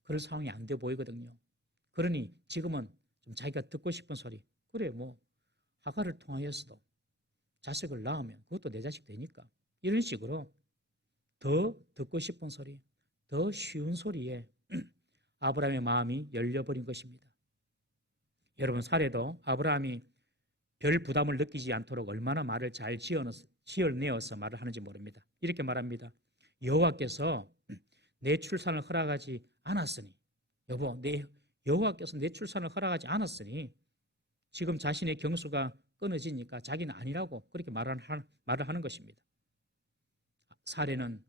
그럴 상황이 안 돼 보이거든요. 그러니 지금은 좀 자기가 듣고 싶은 소리, 그래 뭐 하가를 통하여서도 자식을 낳으면 그것도 내 자식 되니까 이런 식으로 더 듣고 싶은 소리, 더 쉬운 소리에 아브라함의 마음이 열려버린 것입니다. 여러분, 사례도 아브라함이 별 부담을 느끼지 않도록 얼마나 말을 잘 지어내어서 말을 하는지 모릅니다. 이렇게 말합니다. 여호와께서 내 출산을 허락하지 않았으니, 여보, 여호와께서 내 출산을 허락하지 않았으니 지금 자신의 경수가 끊어지니까 자기는 아니라고 그렇게 말을 하는 것입니다. 사례는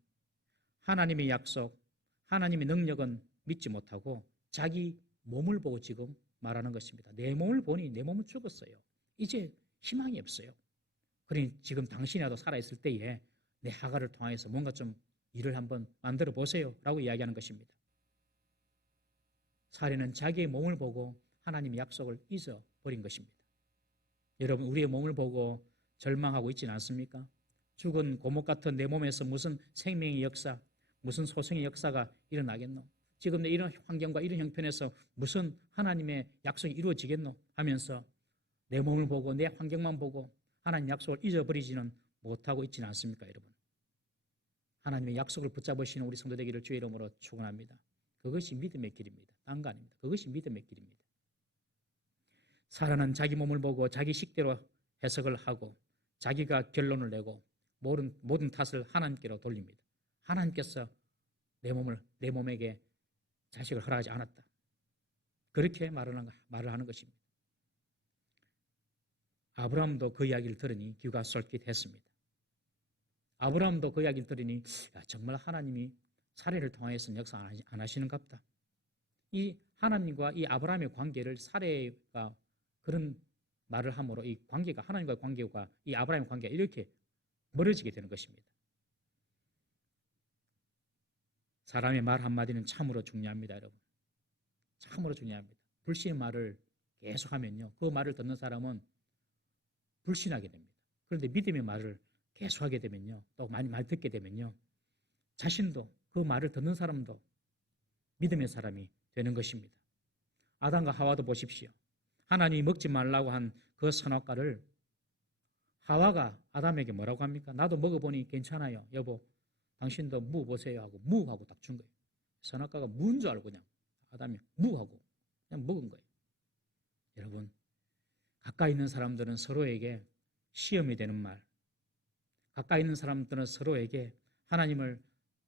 하나님의 약속, 하나님의 능력은 믿지 못하고 자기 몸을 보고 지금 말하는 것입니다. 내 몸을 보니 내 몸은 죽었어요. 이제 희망이 없어요. 그러니 지금 당신이라도 살아있을 때에 내 하가를 통해서 뭔가 좀 일을 한번 만들어 보세요 라고 이야기하는 것입니다. 사례는 자기의 몸을 보고 하나님의 약속을 잊어버린 것입니다. 여러분, 우리의 몸을 보고 절망하고 있지는 않습니까? 죽은 고목 같은 내 몸에서 무슨 생명의 역사, 무슨 소생의 역사가 일어나겠노? 지금 내 이런 환경과 이런 형편에서 무슨 하나님의 약속이 이루어지겠노? 하면서 내 몸을 보고 내 환경만 보고 하나님 약속을 잊어버리지는 못하고 있지는 않습니까, 여러분? 하나님의 약속을 붙잡으시는 우리 성도 되기를 주의 이름으로 축원합니다. 그것이 믿음의 길입니다. 딴 거 아닙니다. 그것이 믿음의 길입니다. 사람은 자기 몸을 보고 자기 식대로 해석을 하고 자기가 결론을 내고 모든 탓을 하나님께로 돌립니다. 하나님께서 내 몸에게 자식을 허락하지 않았다. 그렇게 말을 하는 것입니다. 아브라함도 그 이야기를 들으니 귀가 솔깃했습니다. 아브라함도 그 이야기를 들으니 정말 하나님이 사례를 통해서는 역사 안 하시는갑다. 이 하나님과 이 아브라함의 관계를 사례가 그런 말을 함으로 이 관계가 하나님과의 관계가 이 아브라함의 관계가 이렇게 멀어지게 되는 것입니다. 사람의 말 한마디는 참으로 중요합니다, 여러분. 참으로 중요합니다. 불신의 말을 계속하면요, 그 말을 듣는 사람은 불신하게 됩니다. 그런데 믿음의 말을 계속하게 되면요, 또 많이 말 듣게 되면요, 자신도 그 말을 듣는 사람도 믿음의 사람이 되는 것입니다. 아담과 하와도 보십시오. 하나님이 먹지 말라고 한 그 선악과를 하와가 아담에게 뭐라고 합니까? 나도 먹어보니 괜찮아요. 여보, 당신도 무 보세요 하고 무하고 딱 준 거예요. 선악과가 무인 줄 알고 그냥 아담이 무하고 그냥 먹은 거예요. 여러분, 가까이 있는 사람들은 서로에게 시험이 되는 말, 가까이 있는 사람들은 서로에게 하나님을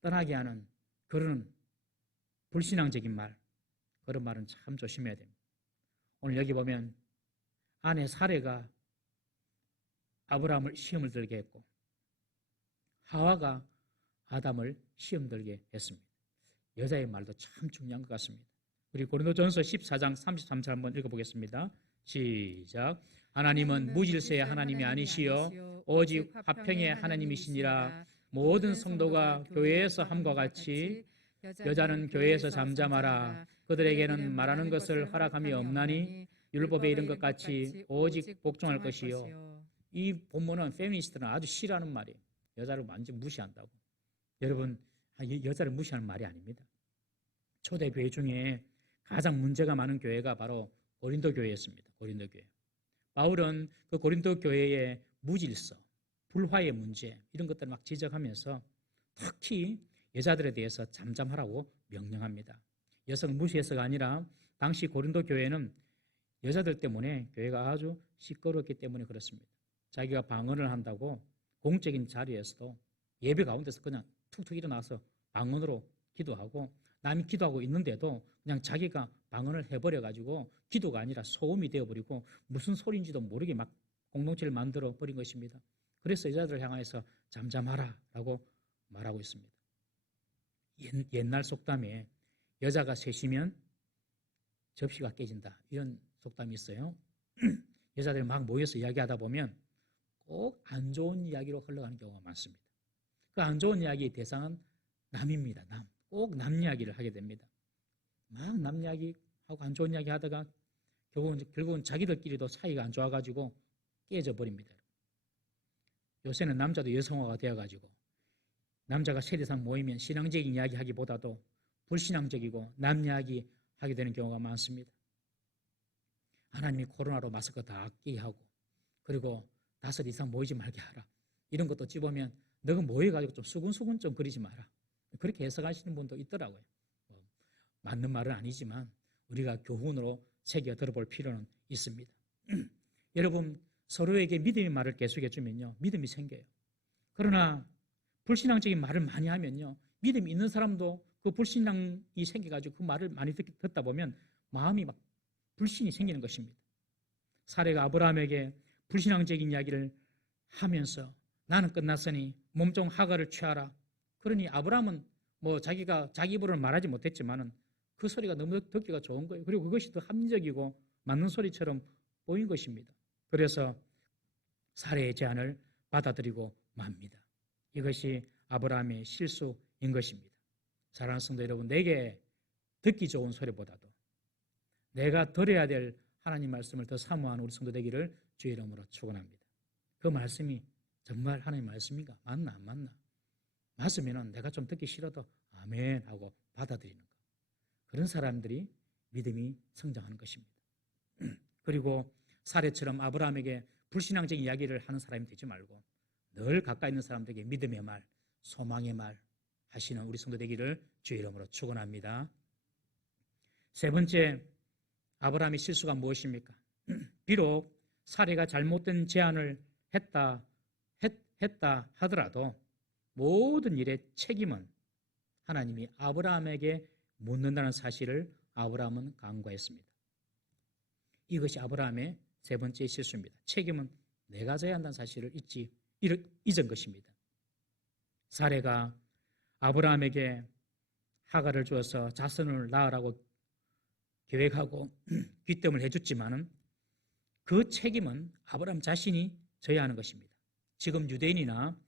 떠나게 하는 그런 불신앙적인 말, 그런 말은 참 조심해야 됩니다. 오늘 여기 보면 아내 사레가 아브라함을 시험을 들게 했고 하와가 아담을 시험 들게 했습니다. 여자의 말도 참 중요한 것 같습니다. 우리 고린도전서 14장 33절 한번 읽어보겠습니다. 시작. 하나님은 무질서의 하나님이 아니시요 오직 화평의 하나님이시니라. 모든 성도가 교회에서 함과 같이 여자는 교회에서 잠잠하라. 그들에게는 말하는 것을 허락함이 없나니 율법에 이른 것 같이 오직 복종할 것이요. 이 본문은 페미니스트는 아주 싫어하는 말이에요. 여자를 완전 무시한다고. 여러분, 여자를 무시하는 말이 아닙니다. 초대 교회 중에 가장 문제가 많은 교회가 바로 고린도 교회였습니다. 고린도 교회. 바울은 그 고린도 교회의 무질서, 불화의 문제 이런 것들을 막 지적하면서 특히 여자들에 대해서 잠잠하라고 명령합니다. 여성 무시해서가 아니라 당시 고린도 교회는 여자들 때문에 교회가 아주 시끄러웠기 때문에 그렇습니다. 자기가 방언을 한다고 공적인 자리에서도 예배 가운데서 그냥 툭툭 일어나서 방언으로 기도하고 남이 기도하고 있는데도 그냥 자기가 방언을 해버려가지고 기도가 아니라 소음이 되어버리고 무슨 소리인지도 모르게 막 공동체를 만들어 버린 것입니다. 그래서 여자들을 향해서 잠잠하라 라고 말하고 있습니다. 옛날 속담에 여자가 셋이면 접시가 깨진다 이런 속담이 있어요. 여자들이 막 모여서 이야기하다 보면 꼭 안 좋은 이야기로 흘러가는 경우가 많습니다. 그 안 좋은 이야기의 대상은 남입니다. 꼭 남 이야기를 하게 됩니다. 막 남 이야기하고 안 좋은 이야기 하다가 결국은 자기들끼리도 사이가 안 좋아가지고 깨져 버립니다. 요새는 남자도 여성화가 되어가지고 남자가 세대상 모이면 신앙적인 이야기 하기보다도 불신앙적이고 남 이야기 하게 되는 경우가 많습니다. 하나님이 코로나로 마스크 다 끼게 하고 그리고 5 이상 모이지 말게 하라. 이런 것도 찝으면 너가 모여가지고 좀 수근수근 좀 그리지 마라. 그렇게 해석하시는 분도 있더라고요. 맞는 말은 아니지만 우리가 교훈으로 새겨 들어볼 필요는 있습니다. 여러분 서로에게 믿음의 말을 계속해 주면요 믿음이 생겨요. 그러나 불신앙적인 말을 많이 하면요 믿음이 있는 사람도 그 불신앙이 생겨가지고 그 말을 많이 듣다 보면 마음이 막 불신이 생기는 것입니다. 사례가 아브라함에게 불신앙적인 이야기를 하면서 나는 끝났으니 몸종 하가를 취하라. 그러니 아브라함은 뭐 자기가 자기 입으로는 말하지 못했지만은 그 소리가 너무 듣기가 좋은 거예요. 그리고 그것이 더 합리적이고 맞는 소리처럼 보인 것입니다. 그래서 사례의 제안을 받아들이고 맙니다. 이것이 아브라함의 실수인 것입니다. 사랑하는 성도 여러분, 내게 듣기 좋은 소리보다도 내가 들어야 될 하나님 말씀을 더 사모하는 우리 성도 되기를 주의 이름으로 축원합니다. 그 말씀이 정말 하나님 말씀인가? 맞나 안 맞나? 맞으면 내가 좀 듣기 싫어도 아멘 하고 받아들이는 것. 그런 사람들이 믿음이 성장하는 것입니다. 그리고 사례처럼 아브라함에게 불신앙적인 이야기를 하는 사람이 되지 말고 늘 가까이 있는 사람들에게 믿음의 말, 소망의 말 하시는 우리 성도 되기를 주의 이름으로 축원합니다. 세 번째, 아브라함의 실수가 무엇입니까? 비록 사례가 잘못된 제안을 했다 하더라도 모든 일의 책임은 하나님이 아브라함에게 묻는다는 사실을 아브라함은 간과했습니다. 이것이 아브라함의 세 번째 실수입니다. 책임은 내가 져야 한다는 사실을 잊은 것입니다. 사례가 아브라함에게 하가를 주어서 자손을 낳으라고 계획하고 귀뜸을 해줬지만은 그 책임은 아브라함 자신이 져야 하는 것입니다. 지금 유대인이나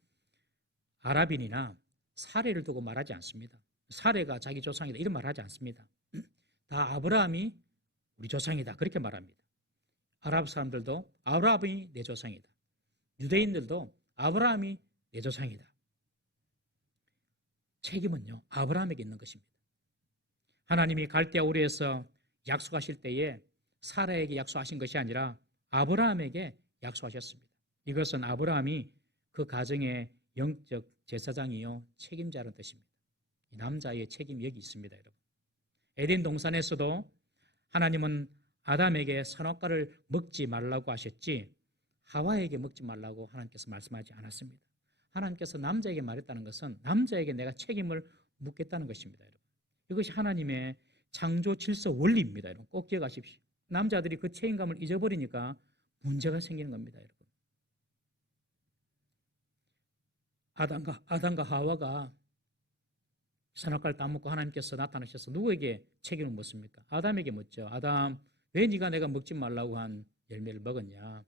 아랍인이나 사례를 두고 말하지 않습니다. 사례가 자기 조상이다 이런 말 하지 않습니다. 다 아브라함이 우리 조상이다 그렇게 말합니다. 아랍 사람들도 아브라함이 내 조상이다. 유대인들도 아브라함이 내 조상이다. 책임은요 아브라함에게 있는 것입니다. 하나님이 갈대아 우르에서 약속하실 때에 사라에게 약속하신 것이 아니라 아브라함에게 약속하셨습니다. 이것은 아브라함이 그 가정의 영적 제사장이요 책임자라는 뜻입니다. 이 남자의 책임이 여기 있습니다, 여러분. 에덴 동산에서도 하나님은 아담에게 선악과를 먹지 말라고 하셨지 하와에게 먹지 말라고 하나님께서 말씀하지 않았습니다. 하나님께서 남자에게 말했다는 것은 남자에게 내가 책임을 묻겠다는 것입니다. 여러분. 이것이 하나님의 창조 질서 원리입니다. 여러분. 꼭 기억하십시오. 남자들이 그 책임감을 잊어버리니까 문제가 생기는 겁니다. 여러분. 아담과 하와가 선악과를 따먹고 하나님께서 나타나셔서 누구에게 책임을 묻습니까? 아담에게 묻죠. 아담, 왜 네가 내가 먹지 말라고 한 열매를 먹었냐?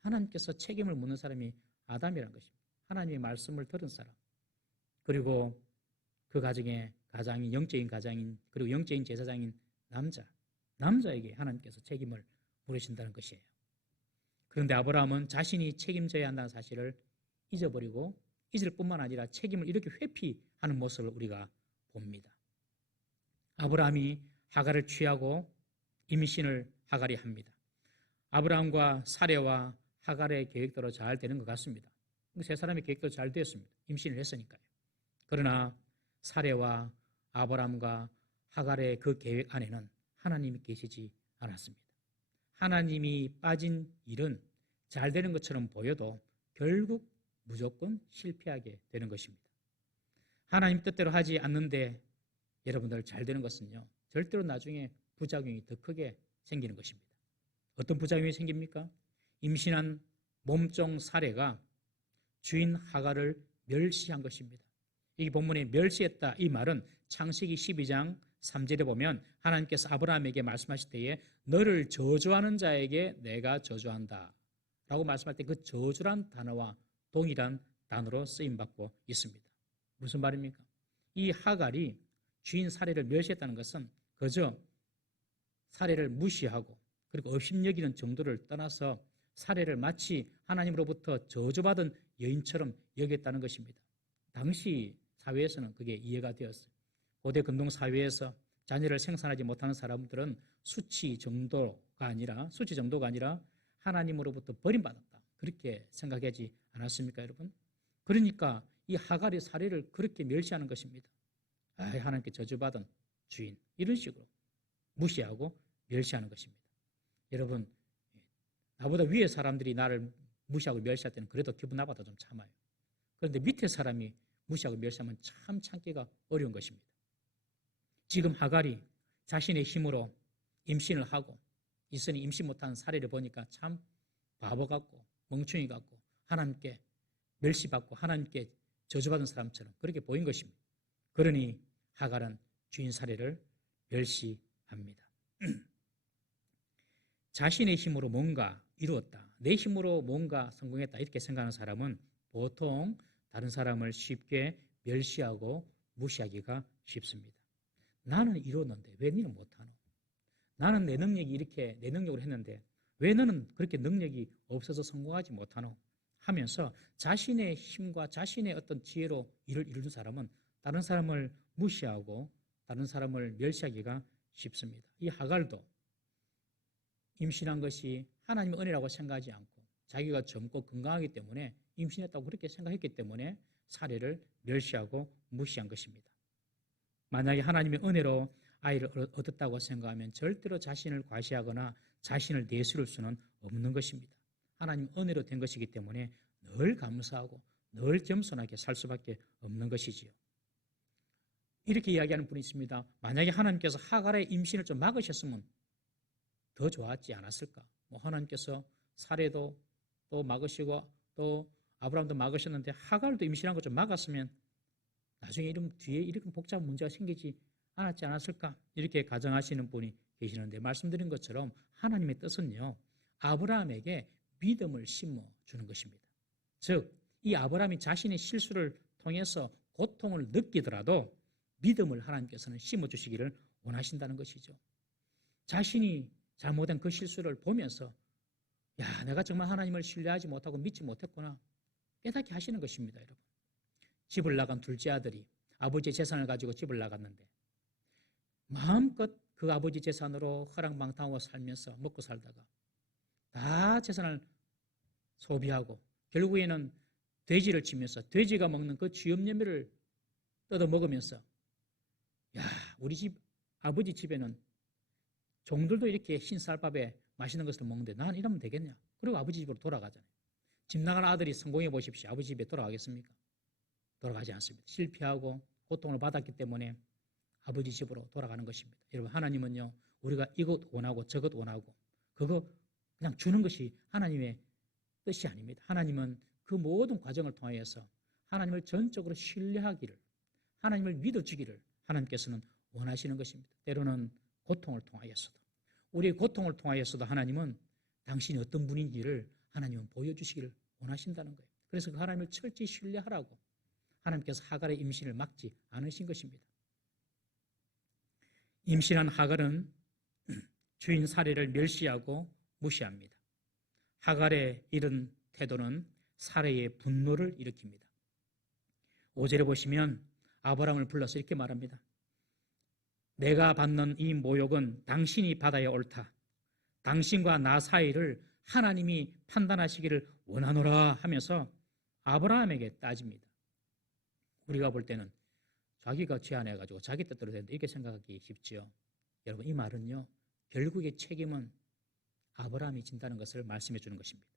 하나님께서 책임을 묻는 사람이 아담이라는 것입니다. 하나님의 말씀을 들은 사람. 그리고 그 가정의 가장인, 영적인 가장인, 그리고 영적인 제사장인 남자에게 하나님께서 책임을 물으신다는 것이에요. 그런데 아브라함은 자신이 책임져야 한다는 사실을 잊어버리고 잊을 뿐만 아니라 책임을 이렇게 회피하는 모습을 우리가 봅니다. 아브라함이 하갈을 취하고 임신을 하갈이 합니다. 아브라함과 사레와 하갈의 계획대로 잘 되는 것 같습니다. 세 사람의 계획도 잘 되었습니다. 임신을 했으니까요. 그러나 사레와 아브라함과 하갈의 그 계획 안에는 하나님이 계시지 않았습니다. 하나님이 빠진 일은 잘 되는 것처럼 보여도 결국 무조건 실패하게 되는 것입니다. 하나님 뜻대로 하지 않는데 여러분들 잘 되는 것은요, 절대로 나중에 부작용이 더 크게 생기는 것입니다. 어떤 부작용이 생깁니까? 임신한 몸종 사례가 주인 하갈을 멸시한 것입니다. 이 본문에 멸시했다 이 말은 창세기 12장 3절에 보면 하나님께서 아브라함에게 말씀하실 때에 너를 저주하는 자에게 내가 저주한다 라고 말씀할 때 그 저주란 단어와 동일한 단어로 쓰임받고 있습니다. 무슨 말입니까? 이 하갈이 주인 사례를 멸시했다는 것은 그저 사례를 무시하고 그리고 업신여기는 정도를 떠나서 사례를 마치 하나님으로부터 저주받은 여인처럼 여겼다는 것입니다. 당시 사회에서는 그게 이해가 되었어요. 고대 근동 사회에서 자녀를 생산하지 못하는 사람들은 수치 정도가 아니라 하나님으로부터 버림받았다. 그렇게 생각하지 않았습니까, 여러분? 그러니까 이 하갈의 사례를 그렇게 멸시하는 것입니다. 하나님께 저주받은 주인, 이런 식으로 무시하고 멸시하는 것입니다. 여러분, 나보다 위에 사람들이 나를 무시하고 멸시할 때는 그래도 기분 나빠도 좀 참아요. 그런데 밑에 사람이 무시하고 멸시하면 참 참기가 어려운 것입니다. 지금 하갈이 자신의 힘으로 임신을 하고 있으니 임신 못하는 사례를 보니까 참 바보 같고 멍충이 같고 하나님께 멸시받고 하나님께 저주받은 사람처럼 그렇게 보인 것입니다. 그러니 하갈은 주인 사례를 멸시합니다. 자신의 힘으로 뭔가 이루었다, 내 힘으로 뭔가 성공했다 이렇게 생각하는 사람은 보통 다른 사람을 쉽게 멸시하고 무시하기가 쉽습니다. 나는 이뤘는데 왜 너는 못하노? 나는 내 능력이 이렇게 내 능력으로 했는데 왜 너는 그렇게 능력이 없어서 성공하지 못하노? 하면서 자신의 힘과 자신의 어떤 지혜로 일을 이루는 사람은 다른 사람을 무시하고 다른 사람을 멸시하기가 쉽습니다. 이 하갈도 임신한 것이 하나님의 은혜라고 생각하지 않고 자기가 젊고 건강하기 때문에 임신했다고 그렇게 생각했기 때문에 사례를 멸시하고 무시한 것입니다. 만약에 하나님의 은혜로 아이를 얻었다고 생각하면 절대로 자신을 과시하거나 자신을 내세울 수는 없는 것입니다. 하나님 은혜로 된 것이기 때문에 늘 감사하고 늘 겸손하게 살 수밖에 없는 것이지요. 이렇게 이야기하는 분이 있습니다. 만약에 하나님께서 하갈의 임신을 좀 막으셨으면 더 좋았지 않았을까? 하나님께서 사례도 또 막으시고 또 아브라함도 막으셨는데 하갈도 임신한 거 좀 막았으면 나중에 이런 뒤에 이렇게 복잡한 문제가 생기지 않았지 않았을까? 이렇게 가정하시는 분이 계시는데 말씀드린 것처럼 하나님의 뜻은요, 아브라함에게 믿음을 심어주는 것입니다. 즉, 이 아브라함이 자신의 실수를 통해서 고통을 느끼더라도 믿음을 하나님께서는 심어주시기를 원하신다는 것이죠. 자신이 잘못한 그 실수를 보면서 내가 정말 하나님을 신뢰하지 못하고 믿지 못했구나 깨닫게 하시는 것입니다. 여러분, 집을 나간 둘째 아들이 아버지의 재산을 가지고 집을 나갔는데 마음껏 그 아버지 재산으로 허랑방탕하고 살면서 먹고 살다가 다 재산을 소비하고 결국에는 돼지를 치면서 돼지가 먹는 그 쥐염내미를 뜯어 먹으면서 우리 집 아버지 집에는 종들도 이렇게 흰쌀밥에 맛있는 것을 먹는데 난 이러면 되겠냐? 그리고 아버지 집으로 돌아가잖아요. 집 나간 아들이 성공해 보십시오. 아버지 집에 돌아가겠습니까? 돌아가지 않습니다. 실패하고 고통을 받았기 때문에 아버지 집으로 돌아가는 것입니다. 여러분, 하나님은요, 우리가 이것 원하고 저것 원하고 그거 그냥 주는 것이 하나님의 뜻이 아닙니다. 하나님은 그 모든 과정을 통하여서 하나님을 전적으로 신뢰하기를, 하나님을 믿어주기를 하나님께서는 원하시는 것입니다. 때로는 고통을 통하여서도, 우리의 고통을 통하여서도 하나님은 당신이 어떤 분인지를 하나님은 보여주시기를 원하신다는 거예요. 그래서 그 하나님을 철저히 신뢰하라고 하나님께서 하갈의 임신을 막지 않으신 것입니다. 임신한 하갈은 주인 사례를 멸시하고 무시합니다. 하갈의 이런 태도는 사례의 분노를 일으킵니다. 5절에 보시면 아브라함을 불러서 이렇게 말합니다. 내가 받는 이 모욕은 당신이 받아야 옳다. 당신과 나 사이를 하나님이 판단하시기를 원하노라 하면서 아브라함에게 따집니다. 우리가 볼 때는 자기가 제안해가지고 자기 뜻대로 된다 이렇게 생각하기 쉽지요. 여러분, 이 말은요, 결국의 책임은 아브라함이 진다는 것을 말씀해 주는 것입니다.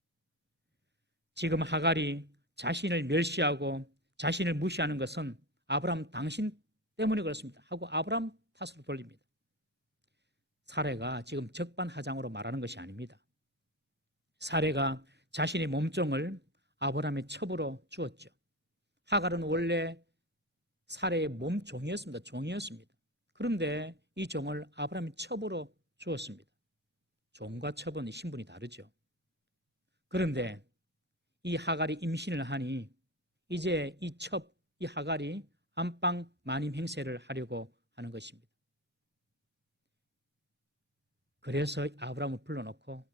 지금 하갈이 자신을 멸시하고 자신을 무시하는 것은 아브라함 당신 때문에 그렇습니다 하고 아브라함 탓으로 돌립니다. 사례가 지금 적반하장으로 말하는 것이 아닙니다. 사례가 자신의 몸종을 아브라함의 첩으로 주었죠. 하갈은 원래 사례의 몸종이었습니다. 종이었습니다. 그런데 이 종을 아브라함의 첩으로 주었습니다. 종과 첩은 신분이 다르죠. 그런데 이 하갈이 임신을 하니 이제 이 첩, 이 하갈이 안방 마님 행세를 하려고 하는 것입니다. 그래서 아브라함을 불러놓고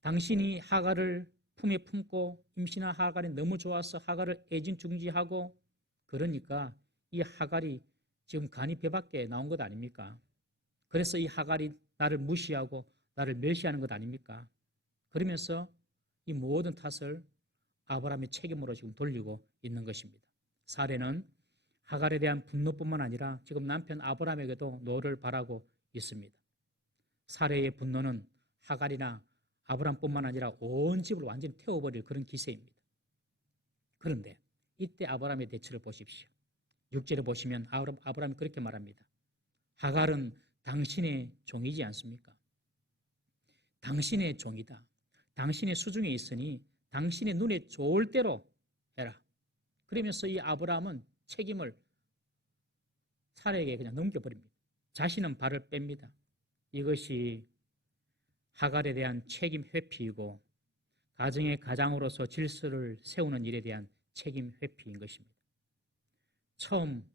당신이 하갈을 품에 품고 임신한 하갈이 너무 좋아서 하갈을 애진중지하고 그러니까 이 하갈이 지금 간이 배 밖에 나온 것 아닙니까? 그래서 이 하갈이 나를 무시하고 나를 멸시하는 것 아닙니까? 그러면서 이 모든 탓을 아브라함의 책임으로 지금 돌리고 있는 것입니다. 사례는 하갈에 대한 분노뿐만 아니라 지금 남편 아브라함에게도 노를 바라고 있습니다. 사례의 분노는 하갈이나 아브라함뿐만 아니라 온 집을 완전히 태워버릴 그런 기세입니다. 그런데 이때 아브라함의 대처를 보십시오. 6절에 보시면 아브라함이 그렇게 말합니다. 하갈은 당신의 종이지 않습니까? 당신의 종이다. 당신의 수중에 있으니 당신의 눈에 좋을 대로 해라. 그러면서 이 아브라함은 책임을 사례에게 그냥 넘겨버립니다. 자신은 발을 뺍니다. 이것이 하갈에 대한 책임 회피이고 가정의 가장으로서 질서를 세우는 일에 대한 책임 회피인 것입니다. 처음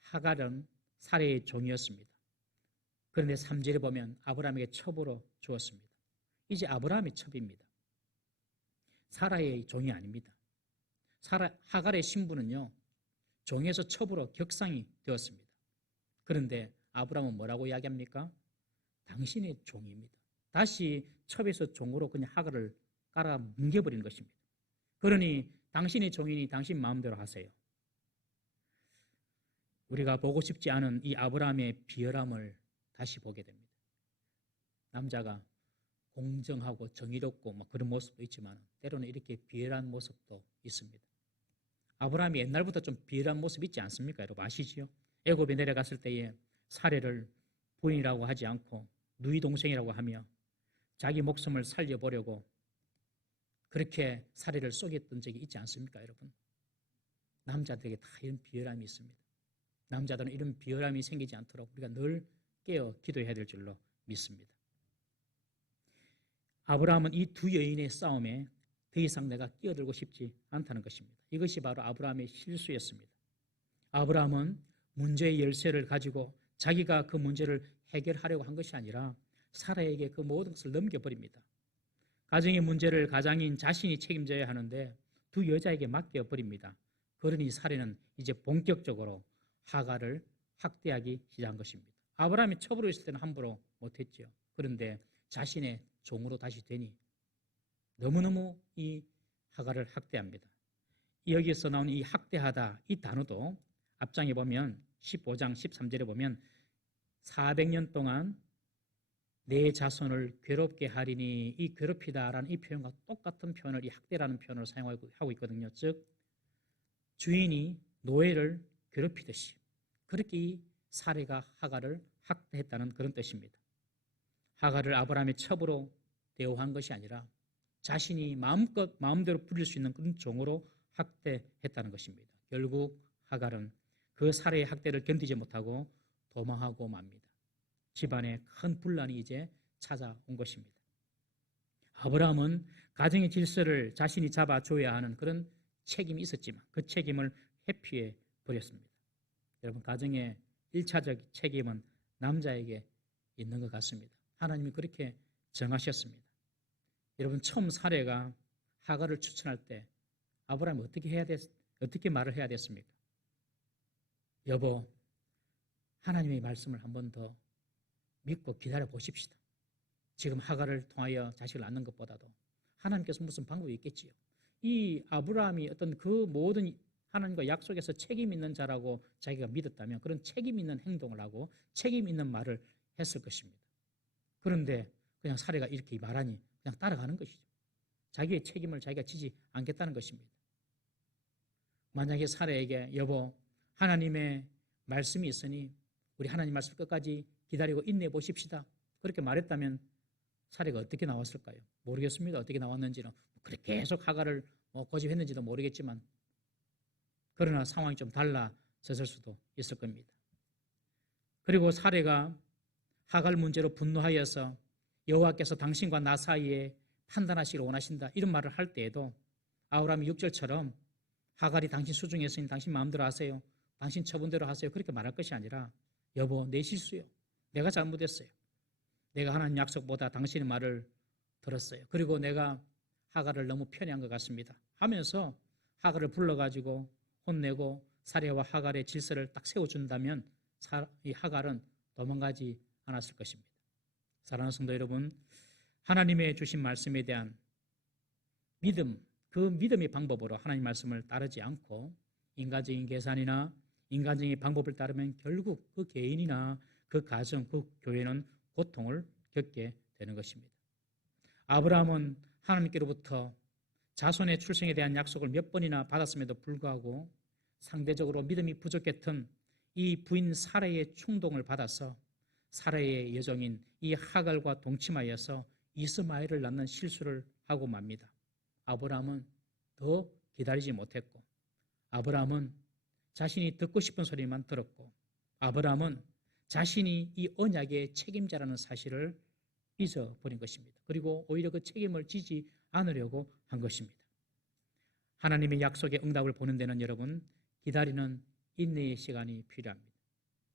하갈은 사례의 종이었습니다. 그런데 3절에 보면 아브라함에게 첩으로 주었습니다. 이제 아브라함의 첩입니다. 사라의 종이 아닙니다. 하갈의 신분은요, 종에서 첩으로 격상이 되었습니다. 그런데 아브라함은 뭐라고 이야기합니까? 당신의 종입니다. 다시 첩에서 종으로 그냥 하갈을 깔아 뭉개버리는 것입니다. 그러니 당신의 종이니 당신 마음대로 하세요. 우리가 보고 싶지 않은 이 아브라함의 비열함을 다시 보게 됩니다. 남자가 공정하고 정의롭고 뭐 그런 모습도 있지만 때로는 이렇게 비열한 모습도 있습니다. 아브라함이 옛날부터 좀 비열한 모습 있지 않습니까? 여러분 아시지요? 애굽에 내려갔을 때에 사례를 부인이라고 하지 않고 누이 동생이라고 하며 자기 목숨을 살려보려고 그렇게 사례를 쏘겠던 적이 있지 않습니까, 여러분? 남자들에게 다 이런 비열함이 있습니다. 남자들은 이런 비열함이 생기지 않도록 우리가 늘 깨어 기도해야 될 줄로 믿습니다. 아브라함은 이 두 여인의 싸움에 더 이상 내가 끼어들고 싶지 않다는 것입니다. 이것이 바로 아브라함의 실수였습니다. 아브라함은 문제의 열쇠를 가지고 자기가 그 문제를 해결하려고 한 것이 아니라 사라에게 그 모든 것을 넘겨버립니다. 가정의 문제를 가장인 자신이 책임져야 하는데 두 여자에게 맡겨버립니다. 그러니 사례는 이제 본격적으로 하갈을 학대하기 시작한 것입니다. 아브라함이 첩으로 있을 때는 함부로 못했죠. 그런데 자신의 종으로 다시 되니 너무너무 이 하갈을 학대합니다. 여기에서 나온 이 학대하다 이 단어도 앞장에 보면 15장 13절에 보면 400년 동안 내 자손을 괴롭게 하리니, 이 괴롭히다라는 이 표현과 똑같은 표현을 이 학대라는 표현을 사용하고 있거든요. 즉 주인이 노예를 괴롭히듯이 그렇게 이 사레가 하갈을 학대했다는 그런 뜻입니다. 하갈을 아브라함의 첩으로 대우한 것이 아니라 자신이 마음대로 부릴 수 있는 그런 종으로 학대했다는 것입니다. 결국 하갈은 그 사레의 학대를 견디지 못하고 도망하고 맙니다. 집안에 큰 분란이 이제 찾아온 것입니다. 아브라함은 가정의 질서를 자신이 잡아줘야 하는 그런 책임이 있었지만 그 책임을 회피해 버렸습니다. 여러분, 가정의 1차적 책임은 남자에게 있는 것 같습니다. 하나님이 그렇게 정하셨습니다. 여러분, 처음 사례가 하갈을 추천할 때 아브라함이 어떻게 말을 해야 됐습니까? 여보, 하나님의 말씀을 한 번 더 믿고 기다려 보십시다. 지금 하갈을 통하여 자식을 낳는 것보다도 하나님께서 무슨 방법이 있겠지요. 이 아브라함이 어떤 그 모든 하나님과 약속에서 책임 있는 자라고 자기가 믿었다면 그런 책임 있는 행동을 하고 책임 있는 말을 했을 것입니다. 그런데 그냥 사례가 이렇게 말하니 그냥 따라가는 것이죠. 자기의 책임을 자기가 지지 않겠다는 것입니다. 만약에 사례에게 여보, 하나님의 말씀이 있으니 우리 하나님 말씀 끝까지 기다리고 인내해 보십시다, 그렇게 말했다면 사례가 어떻게 나왔을까요? 모르겠습니다. 어떻게 나왔는지는. 그렇게 계속 하갈을 고집했는지도 모르겠지만 그러나 상황이 좀 달라졌을 수도 있을 겁니다. 그리고 사례가 하갈 문제로 분노하여서 여호와께서 당신과 나 사이에 판단하시기를 원하신다, 이런 말을 할 때에도 아브라함이 6절처럼 하갈이 당신 수중에 있으니 당신 마음대로 하세요, 당신 처분대로 하세요, 그렇게 말할 것이 아니라 여보, 내 실수요, 내가 잘못했어요, 내가 하나님 약속보다 당신의 말을 들었어요, 그리고 내가 하갈을 너무 편애한 것 같습니다 하면서 하갈을 불러가지고 혼내고 사례와 하갈의 질서를 딱 세워준다면 이 하갈은 도망가지 않았을 것입니다. 사랑하는 성도 여러분, 하나님의 주신 말씀에 대한 믿음, 그 믿음의 방법으로 하나님 말씀을 따르지 않고 인간적인 계산이나 인간적인 방법을 따르면 결국 그 개인이나 그 가정, 그 교회는 고통을 겪게 되는 것입니다. 아브라함은 하나님께로부터 자손의 출생에 대한 약속을 몇 번이나 받았음에도 불구하고 상대적으로 믿음이 부족했던 이 부인 사라의 충동을 받아서 사라의 여종인 이 하갈과 동침하여서 이스마엘을 낳는 실수를 하고 맙니다. 아브라함은 더 기다리지 못했고, 아브라함은 자신이 듣고 싶은 소리만 들었고, 아브라함은 자신이 이 언약의 책임자라는 사실을 잊어버린 것입니다. 그리고 오히려 그 책임을 지지 않으려고 한 것입니다. 하나님의 약속의 응답을 보는 데는 여러분, 기다리는 인내의 시간이 필요합니다.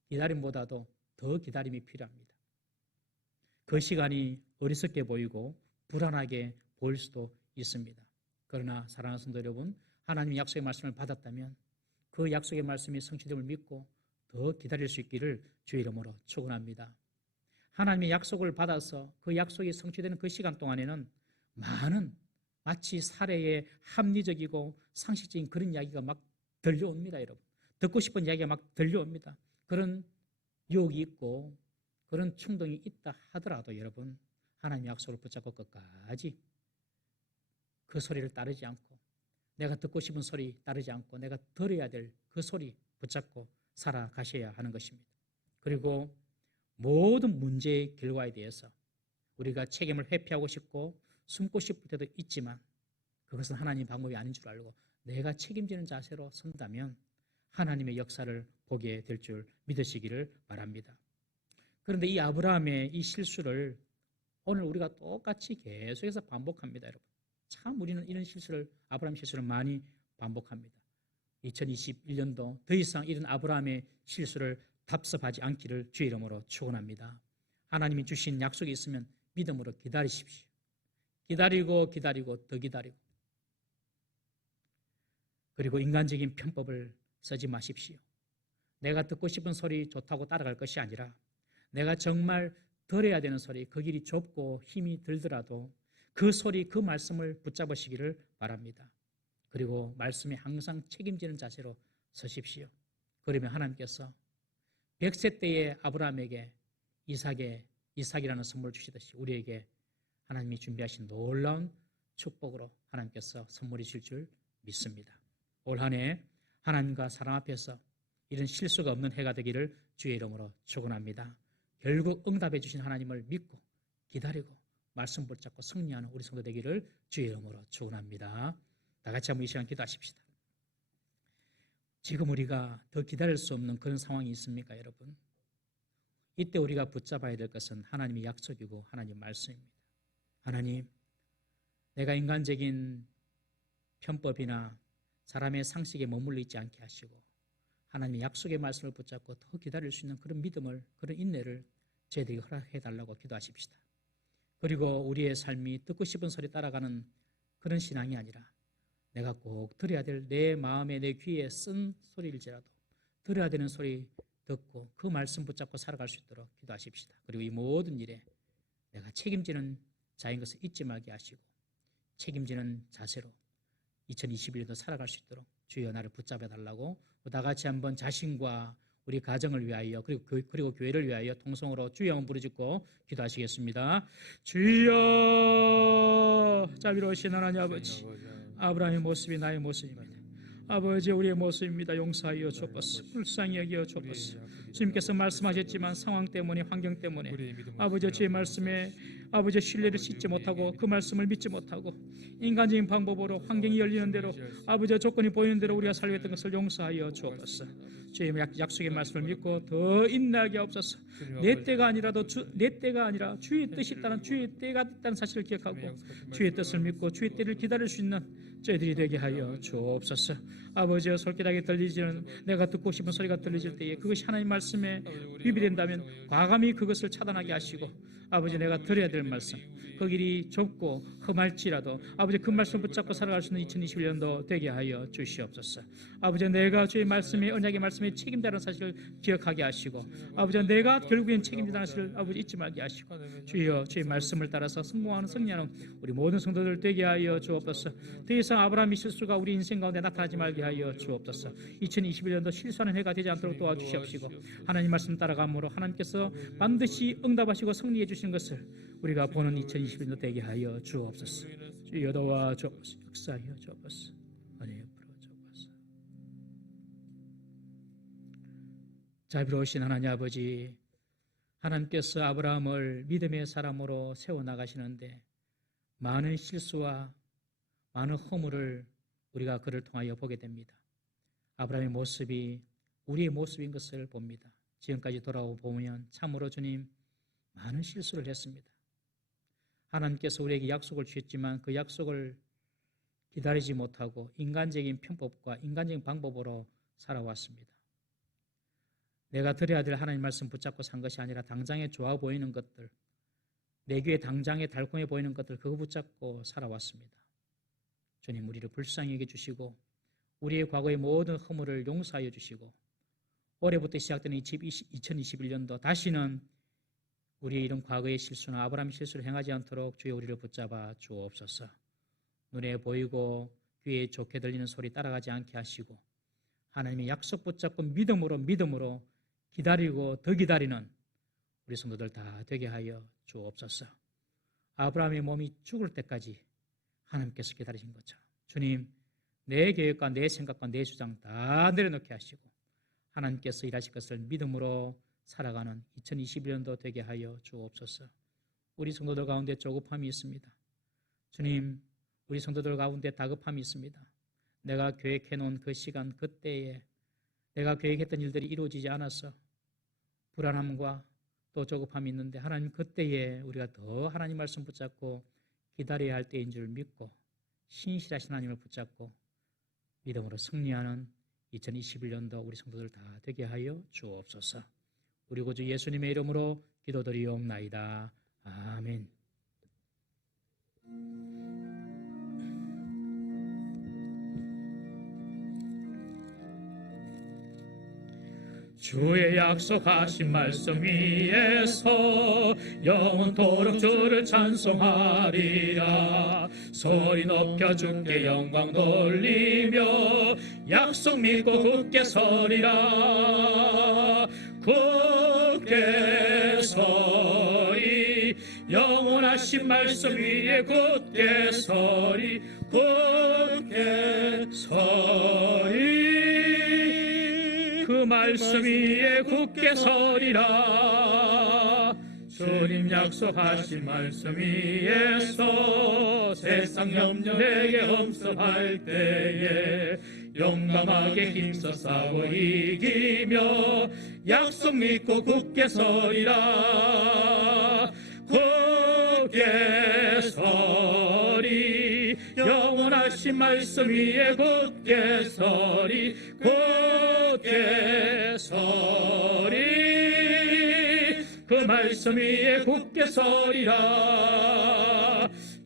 기다림보다도 더 기다림이 필요합니다. 그 시간이 어리석게 보이고 불안하게 보일 수도 있습니다. 그러나 사랑하는 성도 여러분, 하나님의 약속의 말씀을 받았다면 그 약속의 말씀이 성취됨을 믿고 더 기다릴 수 있기를 주의 이름으로 축원합니다. 하나님의 약속을 받아서 그 약속이 성취되는 그 시간 동안에는 많은 마치 사례의 합리적이고 상식적인 그런 이야기가 막 들려옵니다. 여러분, 듣고 싶은 이야기가 막 들려옵니다. 그런 유혹이 있고 그런 충동이 있다 하더라도 여러분, 하나님의 약속을 붙잡고 끝까지 그 소리를 따르지 않고, 내가 듣고 싶은 소리 따르지 않고 내가 들어야 될 그 소리 붙잡고 살아가셔야 하는 것입니다. 그리고 모든 문제의 결과에 대해서 우리가 책임을 회피하고 싶고 숨고 싶을 때도 있지만 그것은 하나님 방법이 아닌 줄 알고 내가 책임지는 자세로 선다면 하나님의 역사를 보게 될 줄 믿으시기를 바랍니다. 그런데 이 아브라함의 이 실수를 오늘 우리가 똑같이 계속해서 반복합니다. 여러분, 참 우리는 이런 실수를, 아브라함 실수를 많이 반복합니다. 2021년도 더 이상 이런 아브라함의 실수를 답습하지 않기를 주의 이름으로 축원합니다. 하나님이 주신 약속이 있으면 믿음으로 기다리십시오. 기다리고 더 기다리고, 그리고 인간적인 편법을 쓰지 마십시오. 내가 듣고 싶은 소리 좋다고 따라갈 것이 아니라 내가 정말 들어야 되는 소리, 그 길이 좁고 힘이 들더라도 그 소리, 그 말씀을 붙잡으시기를 바랍니다. 그리고 말씀에 항상 책임지는 자세로 서십시오. 그러면 하나님께서 100세 때의 아브라함에게 이삭의 이삭이라는 선물 주시듯이 우리에게 하나님이 준비하신 놀라운 축복으로 하나님께서 선물이 주실 줄 믿습니다. 올 한 해 하나님과 사람 앞에서 이런 실수가 없는 해가 되기를 주의 이름으로 축원합니다. 결국 응답해 주신 하나님을 믿고 기다리고 말씀 붙잡고 승리하는 우리 성도 되기를 주의 이름으로 축원합니다. 다 같이 한번 이 시간 기도하십시다. 지금 우리가 더 기다릴 수 없는 그런 상황이 있습니까, 여러분? 이때 우리가 붙잡아야 될 것은 하나님의 약속이고 하나님의 말씀입니다. 하나님, 내가 인간적인 편법이나 사람의 상식에 머물러 있지 않게 하시고 하나님의 약속의 말씀을 붙잡고 더 기다릴 수 있는 그런 믿음을, 그런 인내를 저희들에게 허락해 달라고 기도하십시다. 그리고 우리의 삶이 듣고 싶은 소리 따라가는 그런 신앙이 아니라 내가 꼭 들어야 될 내 마음에 내 귀에 쓴 소리일지라도 들어야 되는 소리 듣고 그 말씀 붙잡고 살아갈 수 있도록 기도하십시다. 그리고 이 모든 일에 내가 책임지는 자인 것을 잊지 말게 하시고 책임지는 자세로 2021년도 살아갈 수 있도록 주여 나를 붙잡아 달라고 다 같이 한번 자신과 우리 가정을 위하여 그리고 교회를 위하여 통성으로 주여 한번 부르짖고 기도하시겠습니다. 주여, 자비로우신 하나님 아버지, 아브라함의 모습이 나의 모습입니다. 아버지, 우리의 모습입니다. 용서하여 주옵소서. 불쌍히 여기어 주옵소서. 주님께서 말씀하셨지만 상황 때문에, 환경 때문에 아버지, 주의 말씀에 아버지 신뢰를 싣지 못하고 그 말씀을 믿지 못하고 인간적인 방법으로 환경이 열리는 대로 아버지 조건이 보이는 대로 우리가 살려했던 것을 용서하여 주옵소서. 주의 약속의 말씀을 믿고 더 인내하게 하옵소서. 내 때가 아니라도 내 때가 아니라 주의 뜻이 있다는, 주의 때가 있다는 사실을 기억하고 주의 뜻을 믿고 주의 때를 기다릴 수 있는 저희들이 되게 하여 주옵소서. 아버지여, 솔깃하게 들리지는 내가 듣고 싶은 소리가 들리질 때에 그것이 하나님 말씀에 위배된다면 과감히 그것을 차단하게 하시고 아버지, 내가 들어야 될 말씀 그 길이 좁고 험할지라도 아버지 그 말씀 붙잡고 살아갈 수 있는 2021년도 되게 하여 주시옵소서. 아버지, 내가 주의 말씀에, 언약의 말씀에 책임자라는 사실을 기억하게 하시고 아버지, 내가 결국엔 책임진다는 사실을 아버지 잊지 말게 하시고 주여, 주의 말씀을 따라서 성공하는 승리하는 우리 모든 성도들 되게 하여 주옵소서. 더 이상 아브라함의 실수가 우리 인생 가운데 나타나지 말게 하여 주옵소서. 2021년도 실수하는 해가 되지 않도록 도와주시옵시고 하나님 말씀 따라감으로 하나님께서 반드시 응답하시고 승리해 주시는 것을 우리가 보는 2021년도 되게 하여 주옵소서. 주여 도와 주옵소서. 역사하여 주옵소서. 은혜 베풀어 주옵소서. 자비로우신 하나님 아버지, 하나님께서 아브라함을 믿음의 사람으로 세워나가시는데 많은 실수와 많은 허물을 우리가 그를 통하여 보게 됩니다. 아브라함의 모습이 우리의 모습인 것을 봅니다. 지금까지 돌아보면 참으로 주님 많은 실수를 했습니다. 하나님께서 우리에게 약속을 주셨지만 그 약속을 기다리지 못하고 인간적인 편법과 인간적인 방법으로 살아왔습니다. 내가 들어야 될 하나님 말씀 붙잡고 산 것이 아니라 당장에 좋아 보이는 것들, 내 귀에 당장에 달콤해 보이는 것들 그거 붙잡고 살아왔습니다. 주님, 우리를 불쌍히 여겨 주시고 우리의 과거의 모든 허물을 용서하여 주시고 올해부터 시작되는 2021년도 다시는 우리의 이런 과거의 실수나 아브라함의 실수를 행하지 않도록 주여 우리를 붙잡아 주옵소서. 눈에 보이고 귀에 좋게 들리는 소리 따라가지 않게 하시고 하나님의 약속 붙잡고 믿음으로 기다리고 더 기다리는 우리 성도들 다 되게 하여 주옵소서. 아브라함의 몸이 죽을 때까지 하나님께서 기다리신 것처럼 주님, 내 계획과 내 생각과 내 주장 다 내려놓게 하시고 하나님께서 일하실 것을 믿음으로 살아가는 2021년도 되게 하여 주옵소서. 우리 성도들 가운데 조급함이 있습니다. 주님, 우리 성도들 가운데 다급함이 있습니다. 내가 계획해놓은 그 시간, 그때에 내가 계획했던 일들이 이루어지지 않아서 불안함과 또 조급함이 있는데 하나님, 그때에 우리가 더 하나님 말씀 붙잡고 기다려야 할 때인 줄 믿고 신실하신 하나님을 붙잡고 믿음으로 승리하는 2021년도 우리 성도들 다 되게 하여 주옵소서. 우리 구주 예수님의 이름으로 기도드리옵나이다. 아멘. 주의 약속하신 말씀 위에서 영원토록 주를 찬송하리라. 소리 높여 주께 영광 돌리며 약속 믿고 굳게 서리라. 굳게 서리라. 영원하신 말씀 위에 굳게 서리 굳게 서리 그 말씀 위에 굳게 서리라 주님 약속하신 말씀 위에서 세상 염려 내게 없어할 때에 용감하게 힘써 싸워 이기며 약속 믿고 굳게 서리라 굳게 서리 영원하신 말씀 위에 굳게 서리 굳게 서리 그 말씀 위에 굳게 서리라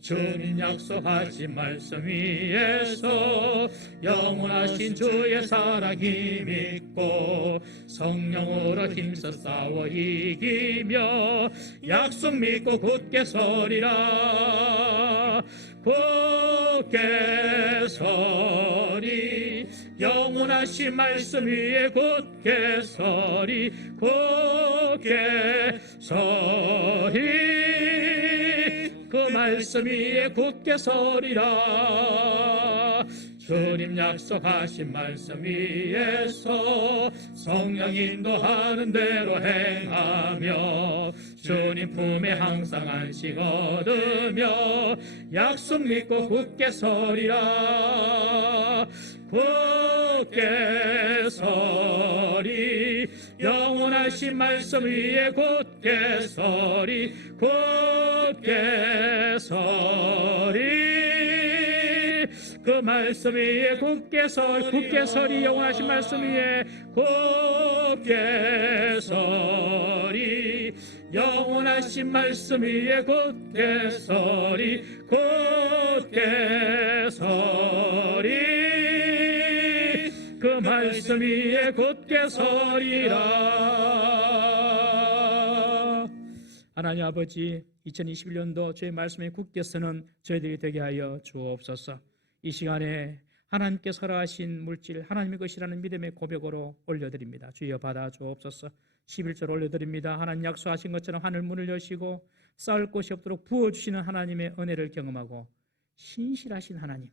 주님 약속하신 말씀 위에서 영원하신 주의 사랑 힘입고 성령으로 힘써 싸워 이기며 약속 믿고 굳게 서리라 굳게 서리 영원하신 말씀 위에 굳게 서리 굳게 서리 그 말씀 위에 굳게 서리라 주님 약속하신 말씀 위에서 성령 인도하는 대로 행하며 주님 품에 항상 안식 얻으며 약속 믿고 굳게 서리라 굳게 서리 영원하신 말씀 위에 굳게 서리 굳게 서리 그 말씀 위에 굳게 서리 영원하신 말씀 위에 굳게 서리 영원하신 말씀 위에 굳게 서리 굳게 서리 그 말씀 위에 굳게 서리라 하나님 아버지 2021년도 주의 말씀에 굳게 서는 저희들이 되게 하여 주옵소서 이 시간에 하나님께 설하신 물질 하나님의 것이라는 믿음의 고백으로 올려드립니다. 주여 받아 주옵소서 11절 올려드립니다. 하나님 약속하신 것처럼 하늘 문을 여시고 쌓을 곳이 없도록 부어주시는 하나님의 은혜를 경험하고 신실하신 하나님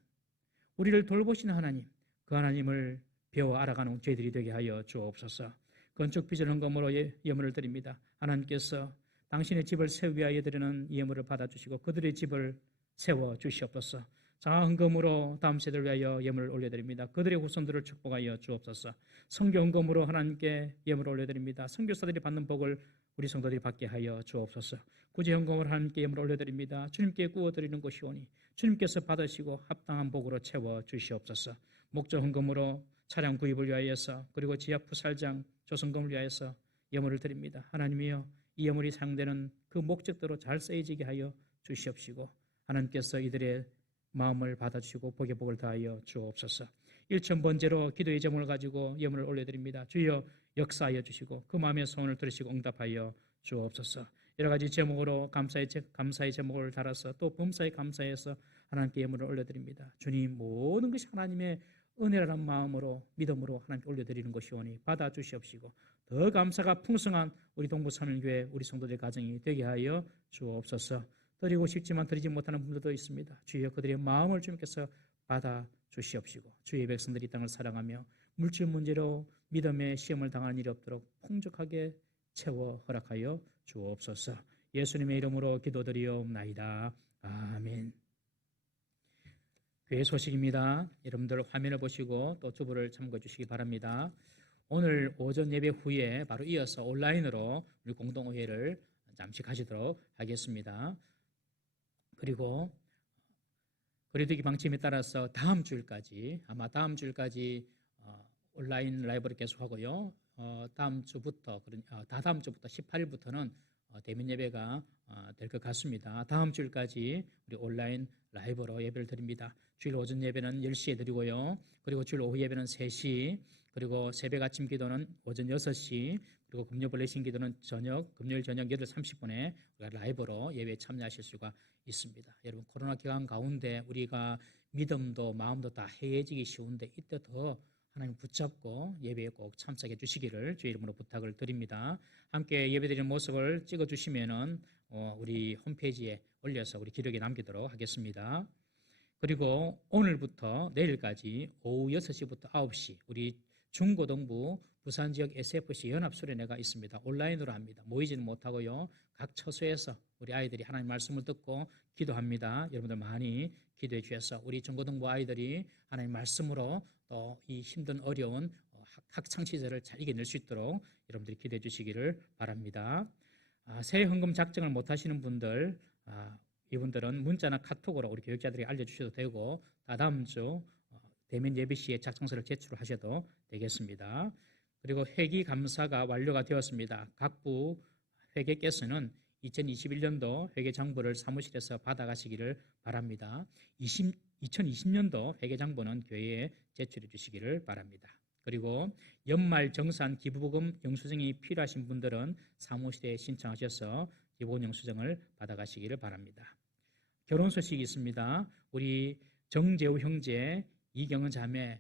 우리를 돌보시는 하나님 그 하나님을 배워 알아가는 저희들이 되게 하여 주옵소서 건축 빚을 헌금으로 예물을 드립니다. 하나님께서 당신의 집을 세우기 위하여 드리는 예물을 받아주시고 그들의 집을 세워주시옵소서 장화헌금으로 다음 세대를 위하여 예물을 올려드립니다. 그들의 후손들을 축복하여 주옵소서 선교헌금으로 하나님께 예물을 올려드립니다. 선교사들이 받는 복을 우리 성도들이 받게 하여 주옵소서 구제헌금으로 하나님께 예물을 올려드립니다. 주님께 구워드리는 것이오니 주님께서 받으시고 합당한 복으로 채워주시옵소서 목적헌금으로 차량 구입을 위하여서 그리고 지하 푸살장 조성금을 위하여서 예물을 드립니다. 하나님이여 이 예물이 사용되는 그 목적대로 잘 쓰여지게 하여 주시옵시고 하나님께서 이들의 마음을 받아주시고 복의 복을 다하여 주옵소서 1,000번째로 기도의 제목을 가지고 예물을 올려드립니다. 주여 역사하여 주시고 그 마음의 소원을 들으시고 응답하여 주옵소서 여러 가지 제목으로 감사의 제목을 달아서 또 범사에 감사해서 하나님께 예물을 올려드립니다. 주님 모든 것이 하나님의 은혜라는 마음으로 믿음으로 하나님께 올려드리는 것이오니 받아주시옵시고 더 감사가 풍성한 우리 동부삼일교회 우리 성도들 가정이 되게 하여 주옵소서 드리고 싶지만 드리지 못하는 분들도 있습니다. 주여 그들의 마음을 주님께서 받아주시옵시고 주의 백성들이 이 땅을 사랑하며 물질 문제로 믿음의 시험을 당하는 일이 없도록 풍족하게 채워 허락하여 주옵소서 예수님의 이름으로 기도드리옵나이다. 아멘. 교회 소식입니다. 여러분들 화면을 보시고 또 주보를 참고해 주시기 바랍니다. 오늘 오전 예배 후에 바로 이어서 온라인으로 우리 공동회의를 잠시 가지도록 하겠습니다. 그리고 거리두기 방침에 따라서 다음 주일까지 온라인 라이브를 계속하고요. 다다음 주부터 18일부터는 대면 예배가 될 것 같습니다. 다음 주일까지 우리 온라인 라이브로 예배를 드립니다. 주일 오전 예배는 10시에 드리고요. 그리고 주일 오후 예배는 3시, 그리고 새벽 아침 기도는 오전 6시, 그리고 금요 블레싱 기도는 금요일 저녁 8시 30분에 우리가 라이브로 예배에 참여하실 수가 있습니다. 여러분 코로나 기간 가운데 우리가 믿음도 마음도 다 해해지기 쉬운데 이때 더 하나님 붙잡고 예배에 꼭 참석해 주시기를 주의 이름으로 부탁을 드립니다. 함께 예배드리는 모습을 찍어 주시면은 우리 홈페이지에 올려서 우리 기록에 남기도록 하겠습니다. 그리고 오늘부터 내일까지 오후 6시부터 9시 우리 중고등부 부산 지역 SFC 연합수련회가 있습니다. 온라인으로 합니다. 모이지는 못하고요. 각 처소에서 우리 아이들이 하나님 말씀을 듣고 기도합니다. 여러분들 많이 기도해 주셔서 우리 중고등부 아이들이 하나님 말씀으로 또 이 힘든 어려운 학창 시절을 잘 이겨낼 수 있도록 여러분들이 기도해 주시기를 바랍니다. 새해 헌금 작정을 못 하시는 분들 이분들은 문자나 카톡으로 우리 교육자들이 알려주셔도 되고 다다음 주 대면 예배 시에 작성서를 제출하셔도 되겠습니다. 그리고 회기 감사가 완료가 되었습니다. 각부 회계께서는 2021년도 회계장부를 사무실에서 받아가시기를 바랍니다. 2020년도 회계장부는 교회에 제출해 주시기를 바랍니다. 그리고 연말 정산 기부금 영수증이 필요하신 분들은 사무실에 신청하셔서 기본 영수증을 받아가시기를 바랍니다. 결혼 소식이 있습니다. 우리 정재우 형제, 이경은 자매,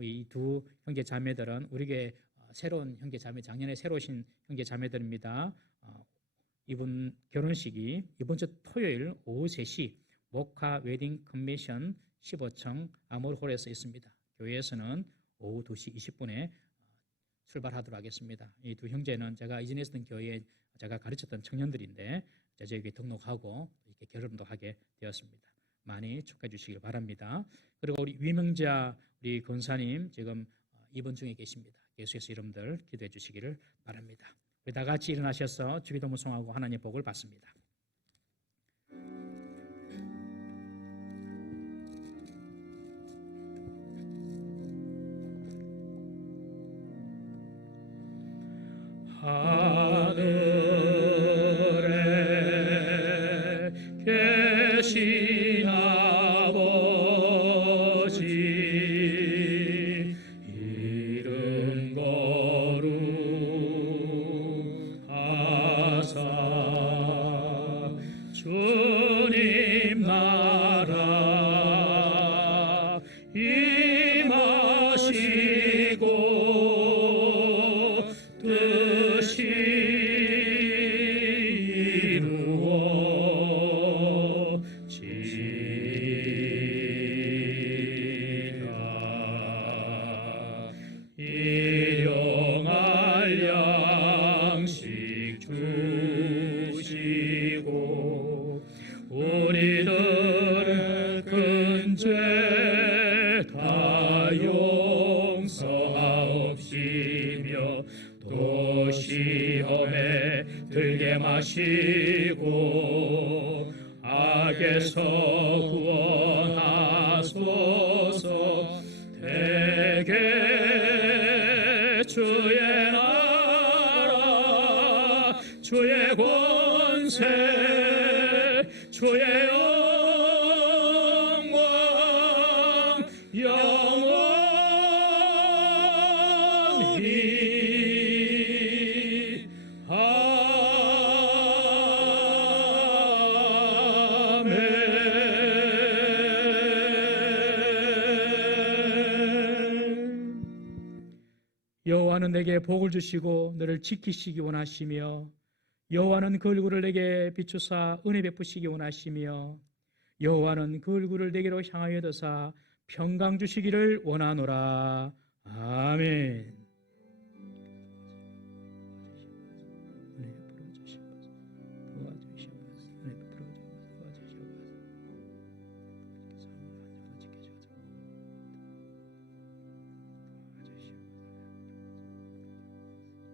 이 두 형제 자매들은 우리에게 새로운 형제 자매, 작년에 새로 오신 형제 자매들입니다. 이분 결혼식이 이번 주 토요일 오후 3시 모카 웨딩 컨벤션 15층 아몰홀에서 있습니다. 교회에서는 오후 2시 20분에 출발하도록 하겠습니다. 이 두 형제는 제가 이전에 있었던 교회에 제가 가르쳤던 청년들인데 저에게 등록하고 이렇게 결혼도 하게 되었습니다. 많이 축하해 주시길 바랍니다. 그리고 우리 위명자 우리 권사님 지금 입원 중에 계십니다. 계속해서 여러분들 기도해 주시기를 바랍니다. 우리 다 같이 일어나셔서 주기도문 송하고 하나님의 복을 받습니다. 하늘에 계신 아버지 이름 거룩하사 주님 나라 임하시고 일용할 양식 주시고 우리들의 큰 죄 다 용서하옵시며 또 시험에 들게 마시고 악에서 구원하소서. 대개 주의 나라 주의 권세 주의 영광 영원히 여호와는 내게 복을 주시고 너를 지키시기 원하시며 여호와는 그 얼굴을 내게 비추사 은혜 베푸시기 원하시며 여호와는 그 얼굴을 내게로 향하여 드사 평강 주시기를 원하노라. 아멘.